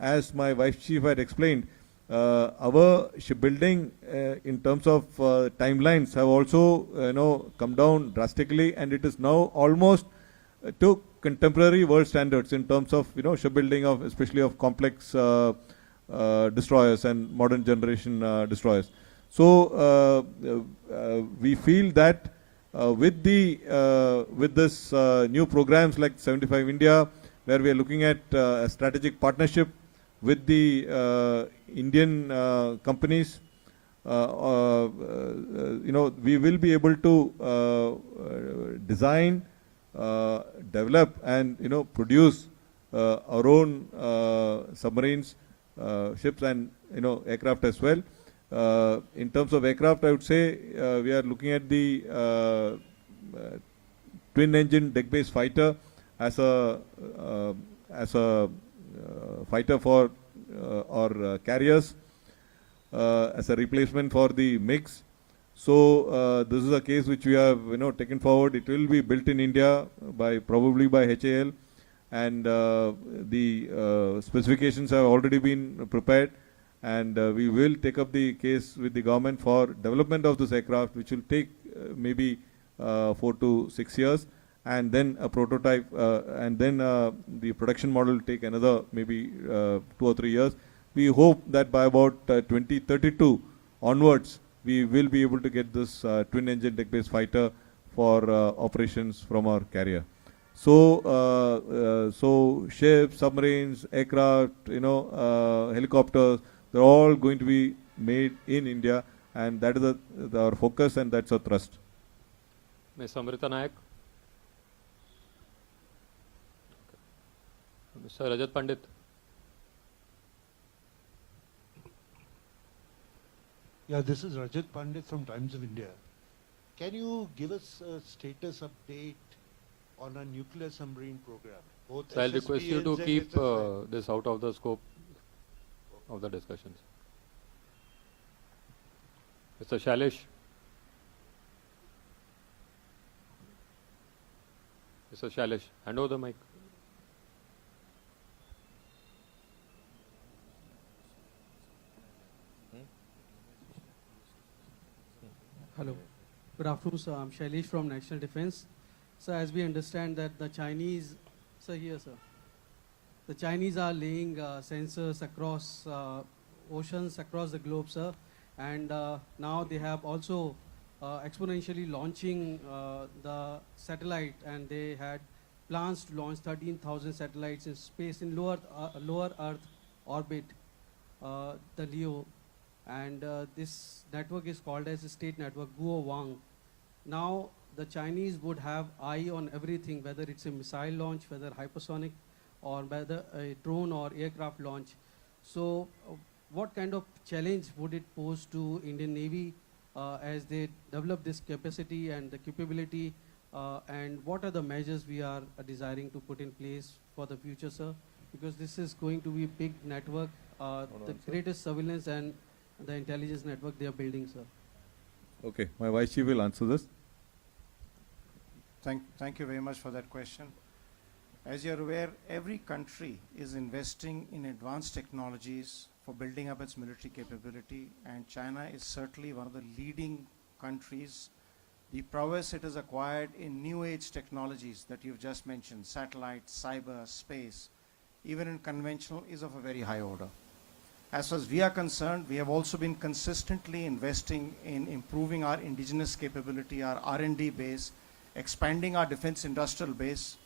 as my Vice Chief had explained, our shipbuilding in terms of timelines have also come down drastically, and it is now almost to contemporary world standards in terms of shipbuilding of especially of complex destroyers and modern generation destroyers. So we feel that with this new programs like 75 India, where we are looking at a strategic partnership with the Indian companies, we will be able to design, develop, and produce our own submarines, ships, and aircraft as well. In terms of aircraft, I would say we are looking at the twin-engine deck-based fighter as a fighter for our carriers, as a replacement for the MiGs. So this is a case which we have taken forward. It will be built in India probably by HAL, and the specifications have already been prepared, and we will take up the case with the government for development of this aircraft, which will take maybe 4 to 6 years, and then a prototype, and then the production model will take another maybe 2 or 3 years. We hope that by about 2032 onwards, we will be able to get this twin-engine deck-based fighter for operations from our carrier. So, so ships, submarines, aircraft, helicopters, they're all going to be made in India, and that is our focus, and that's our thrust. Ms. Amrita Nayak. Mr. Rajat Pandit. Yeah, this is Rajat Pandit from Times of India. Can you give us a status update on a nuclear submarine program? Both So I'll request you to keep this out of the scope of the discussions. Mr. Shailesh. Mr. Shailesh, hand over the mic. Hello. Good afternoon, sir. I'm Shailesh from National Defense. So as we understand that the Chinese, sir, here, sir. The Chinese are laying sensors across oceans, across the globe, sir. And now they have also exponentially launching the satellite, and they had plans to launch 13,000 satellites in space in lower Earth orbit, the LEO. And this network is called as a state network, Guo Wang. Now the Chinese would have eye on everything, whether it's a missile launch, whether hypersonic, or whether a drone or aircraft launch. So what kind of challenge would it pose to Indian Navy as they develop this capacity and the capability, and what are the measures we are desiring to put in place for the future, sir? Because this is going to be a big network, the greatest surveillance and the intelligence network they are building, sir. Okay, my Vice Chief will answer this. Thank you very much for that question. As you're aware, every country is investing in advanced technologies for building up its military capability, and China is certainly one of the leading countries. The prowess it has acquired in new age technologies that you've just mentioned, satellites, cyber, space, even in conventional, is of a very high order. As far as we are concerned, we have also been consistently investing in improving our indigenous capability, our R&D base, expanding our defense industrial base,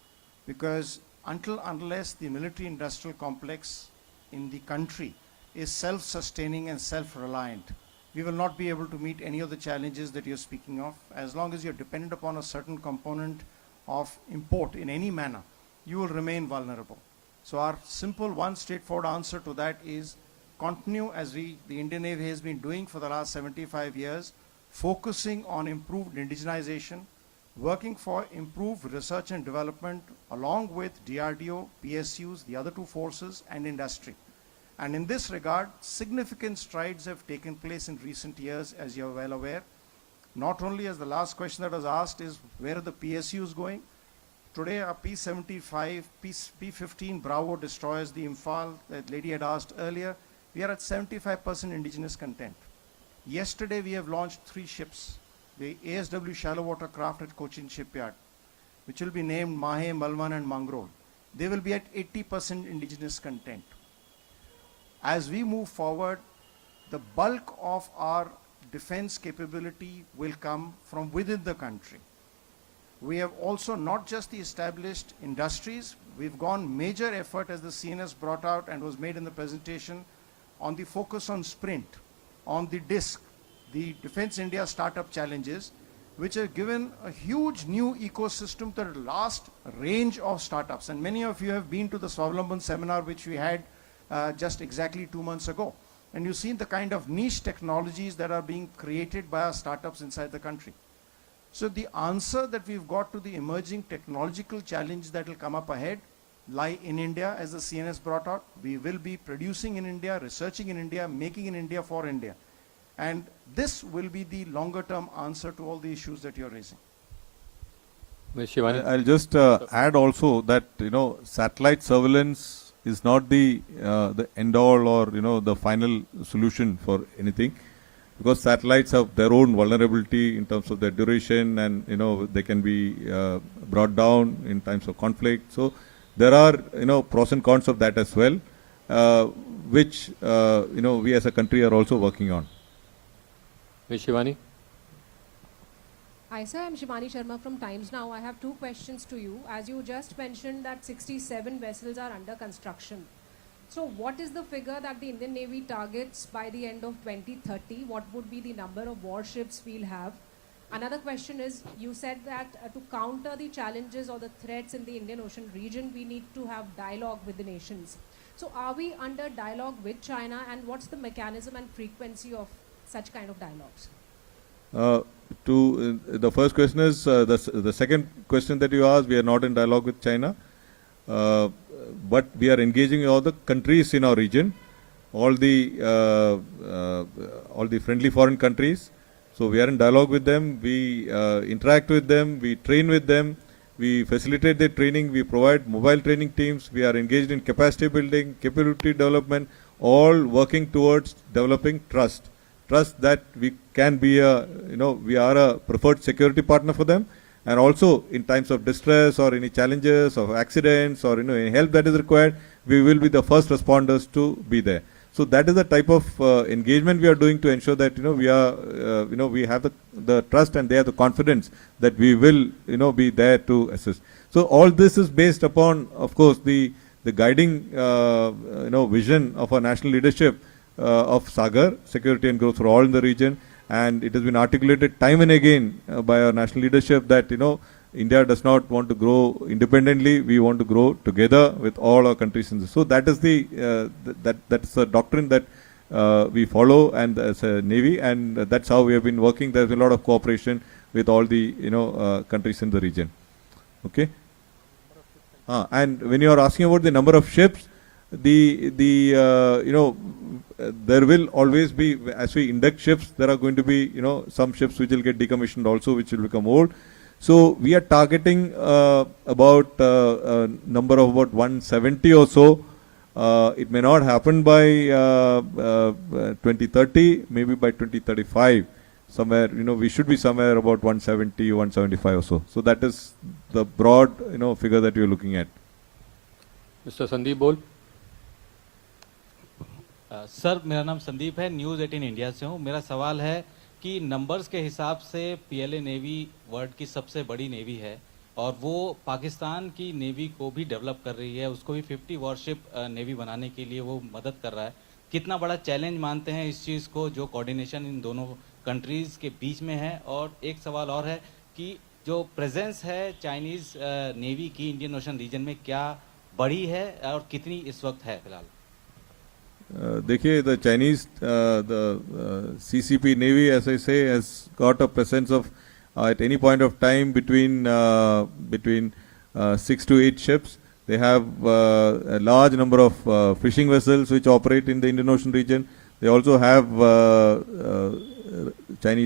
because unless the military industrial complex in the country is self-sustaining and self-reliant, we will not be able to meet any of the challenges that you're speaking of. As long as you're dependent upon a certain component of import in any manner, you will remain vulnerable. So our simple one straightforward answer to that is continue as the Indian Navy has been doing for the last 75 years, focusing on improved indigenization, working for improved research and development along with DRDO, PSUs, the other two forces, and industry. And in this regard, significant strides have taken place in recent years, as you're well aware. Not only as the last question that was asked is, where are the PSUs going? Today our P-75, P-15 Bravo destroyers, the Imphal that lady had asked earlier, we are at 75% indigenous content. Yesterday we have launched 3 ships, the ASW shallow water craft at Cochin shipyard, which will be named Mahe, Malwan and Mangrol. They will be at 80% indigenous content. As we move forward, the bulk of our defense capability will come from within the country. We have also not just the established industries, we've gone major effort, as the CNS brought out and was made in the presentation, on the focus on sprint, on the DISC, the Defense India Startup Challenges, which have given a huge new ecosystem to the last range of startups. And many of you have been to the Swavlamban seminar, which we had just exactly 2 months ago. And you've seen the kind of niche technologies that are being created by our startups inside the country. So the answer that we've got to the emerging technological challenge that will come up ahead lie in India, as the CNS brought out. We will be producing in India, researching in India, making in India for India. And this will be the longer term answer to all the issues that you're raising. Ms. Shivani. I'll just add also that, satellite surveillance is not the end all or, the final solution for anything, because satellites have their own vulnerability in terms of their duration, and, they can be brought down in times of conflict. So there are, pros and cons of that as well, which, we as a country are also working on. Ms. Shivani. Hi sir, I'm Shivani Sharma from Times Now. I have 2 questions to you. As you just mentioned that 67 vessels are under construction. So what is the figure that the Indian Navy targets by the end of 2030? What would be the number of warships we'll have? Another question is, you said that to counter the challenges or the threats in the Indian Ocean region, we need to have dialogue with the nations. So are we under dialogue with China, and what's the mechanism and frequency of such kind of dialogues? The first question is, the second question that you asked, we are not in dialogue with China, but we are engaging all the countries in our region, all the friendly foreign countries. So we are in dialogue with them, we interact with them, we train with them, we facilitate their training, we provide mobile training teams, we are engaged in capacity building, capability development, all working towards developing trust. Trust that we can be we are a preferred security partner for them, and also in times of distress or any challenges or accidents or any help that is required, we will be the first responders to be there. So that is the type of engagement we are doing to ensure that we are we have the trust and they have the confidence that we will be there to assist. So all this is based upon, of course, the guiding vision of our national leadership of Sagar, security and growth for all in the region, and it has been articulated time and again by our national leadership that India does not want to grow independently, we want to grow together with all our countries in this. So that is that's the doctrine that we follow, and as a Navy, and that's how we have been working. There's a lot of cooperation with all the countries in the region. Okay. And when you are asking about the number of ships, there will always be, as we induct ships, there are going to be some ships which will get decommissioned also, which will become old. So we are targeting about a number of about 170 or so. It may not happen by 2030, maybe by 2035. Somewhere, we should be somewhere about 170, 175 or so. So that is the broad, figure that you're looking at. Mr. Sandeep Bol. Sir, मेरा नाम संदीप है, news 18 India से हूँ. मेरा सवाल है कि numbers के हिसाब से पीएलए नेवी वर्ल्ड की सबसे बड़ी नेवी है, और वो पाकिस्तान की नेवी को भी डेवलप कर रही है, उसको भी 50 वॉरशिप नेवी बनाने के लिए वो मदद कर रहा है. कितना बड़ा चैलेंज मानते हैं इस चीज़ को, जो कोऑर्डिनेशन इन दोनों कंट्रीज़ के बीच में है? और एक सवाल और है कि जो प्रेजेंस है चाइनीज़ नेवी की इंडियन ओशन रीजन में, क्या बड़ी है और कितनी इस वक्त है फिलहाल? देखिए, the Chinese, the CCP Navy, as I say, has got a presence of at any point of time between 6 to 8 ships. They have a large number of fishing vessels which operate in the Indian Ocean region. They also have Chinese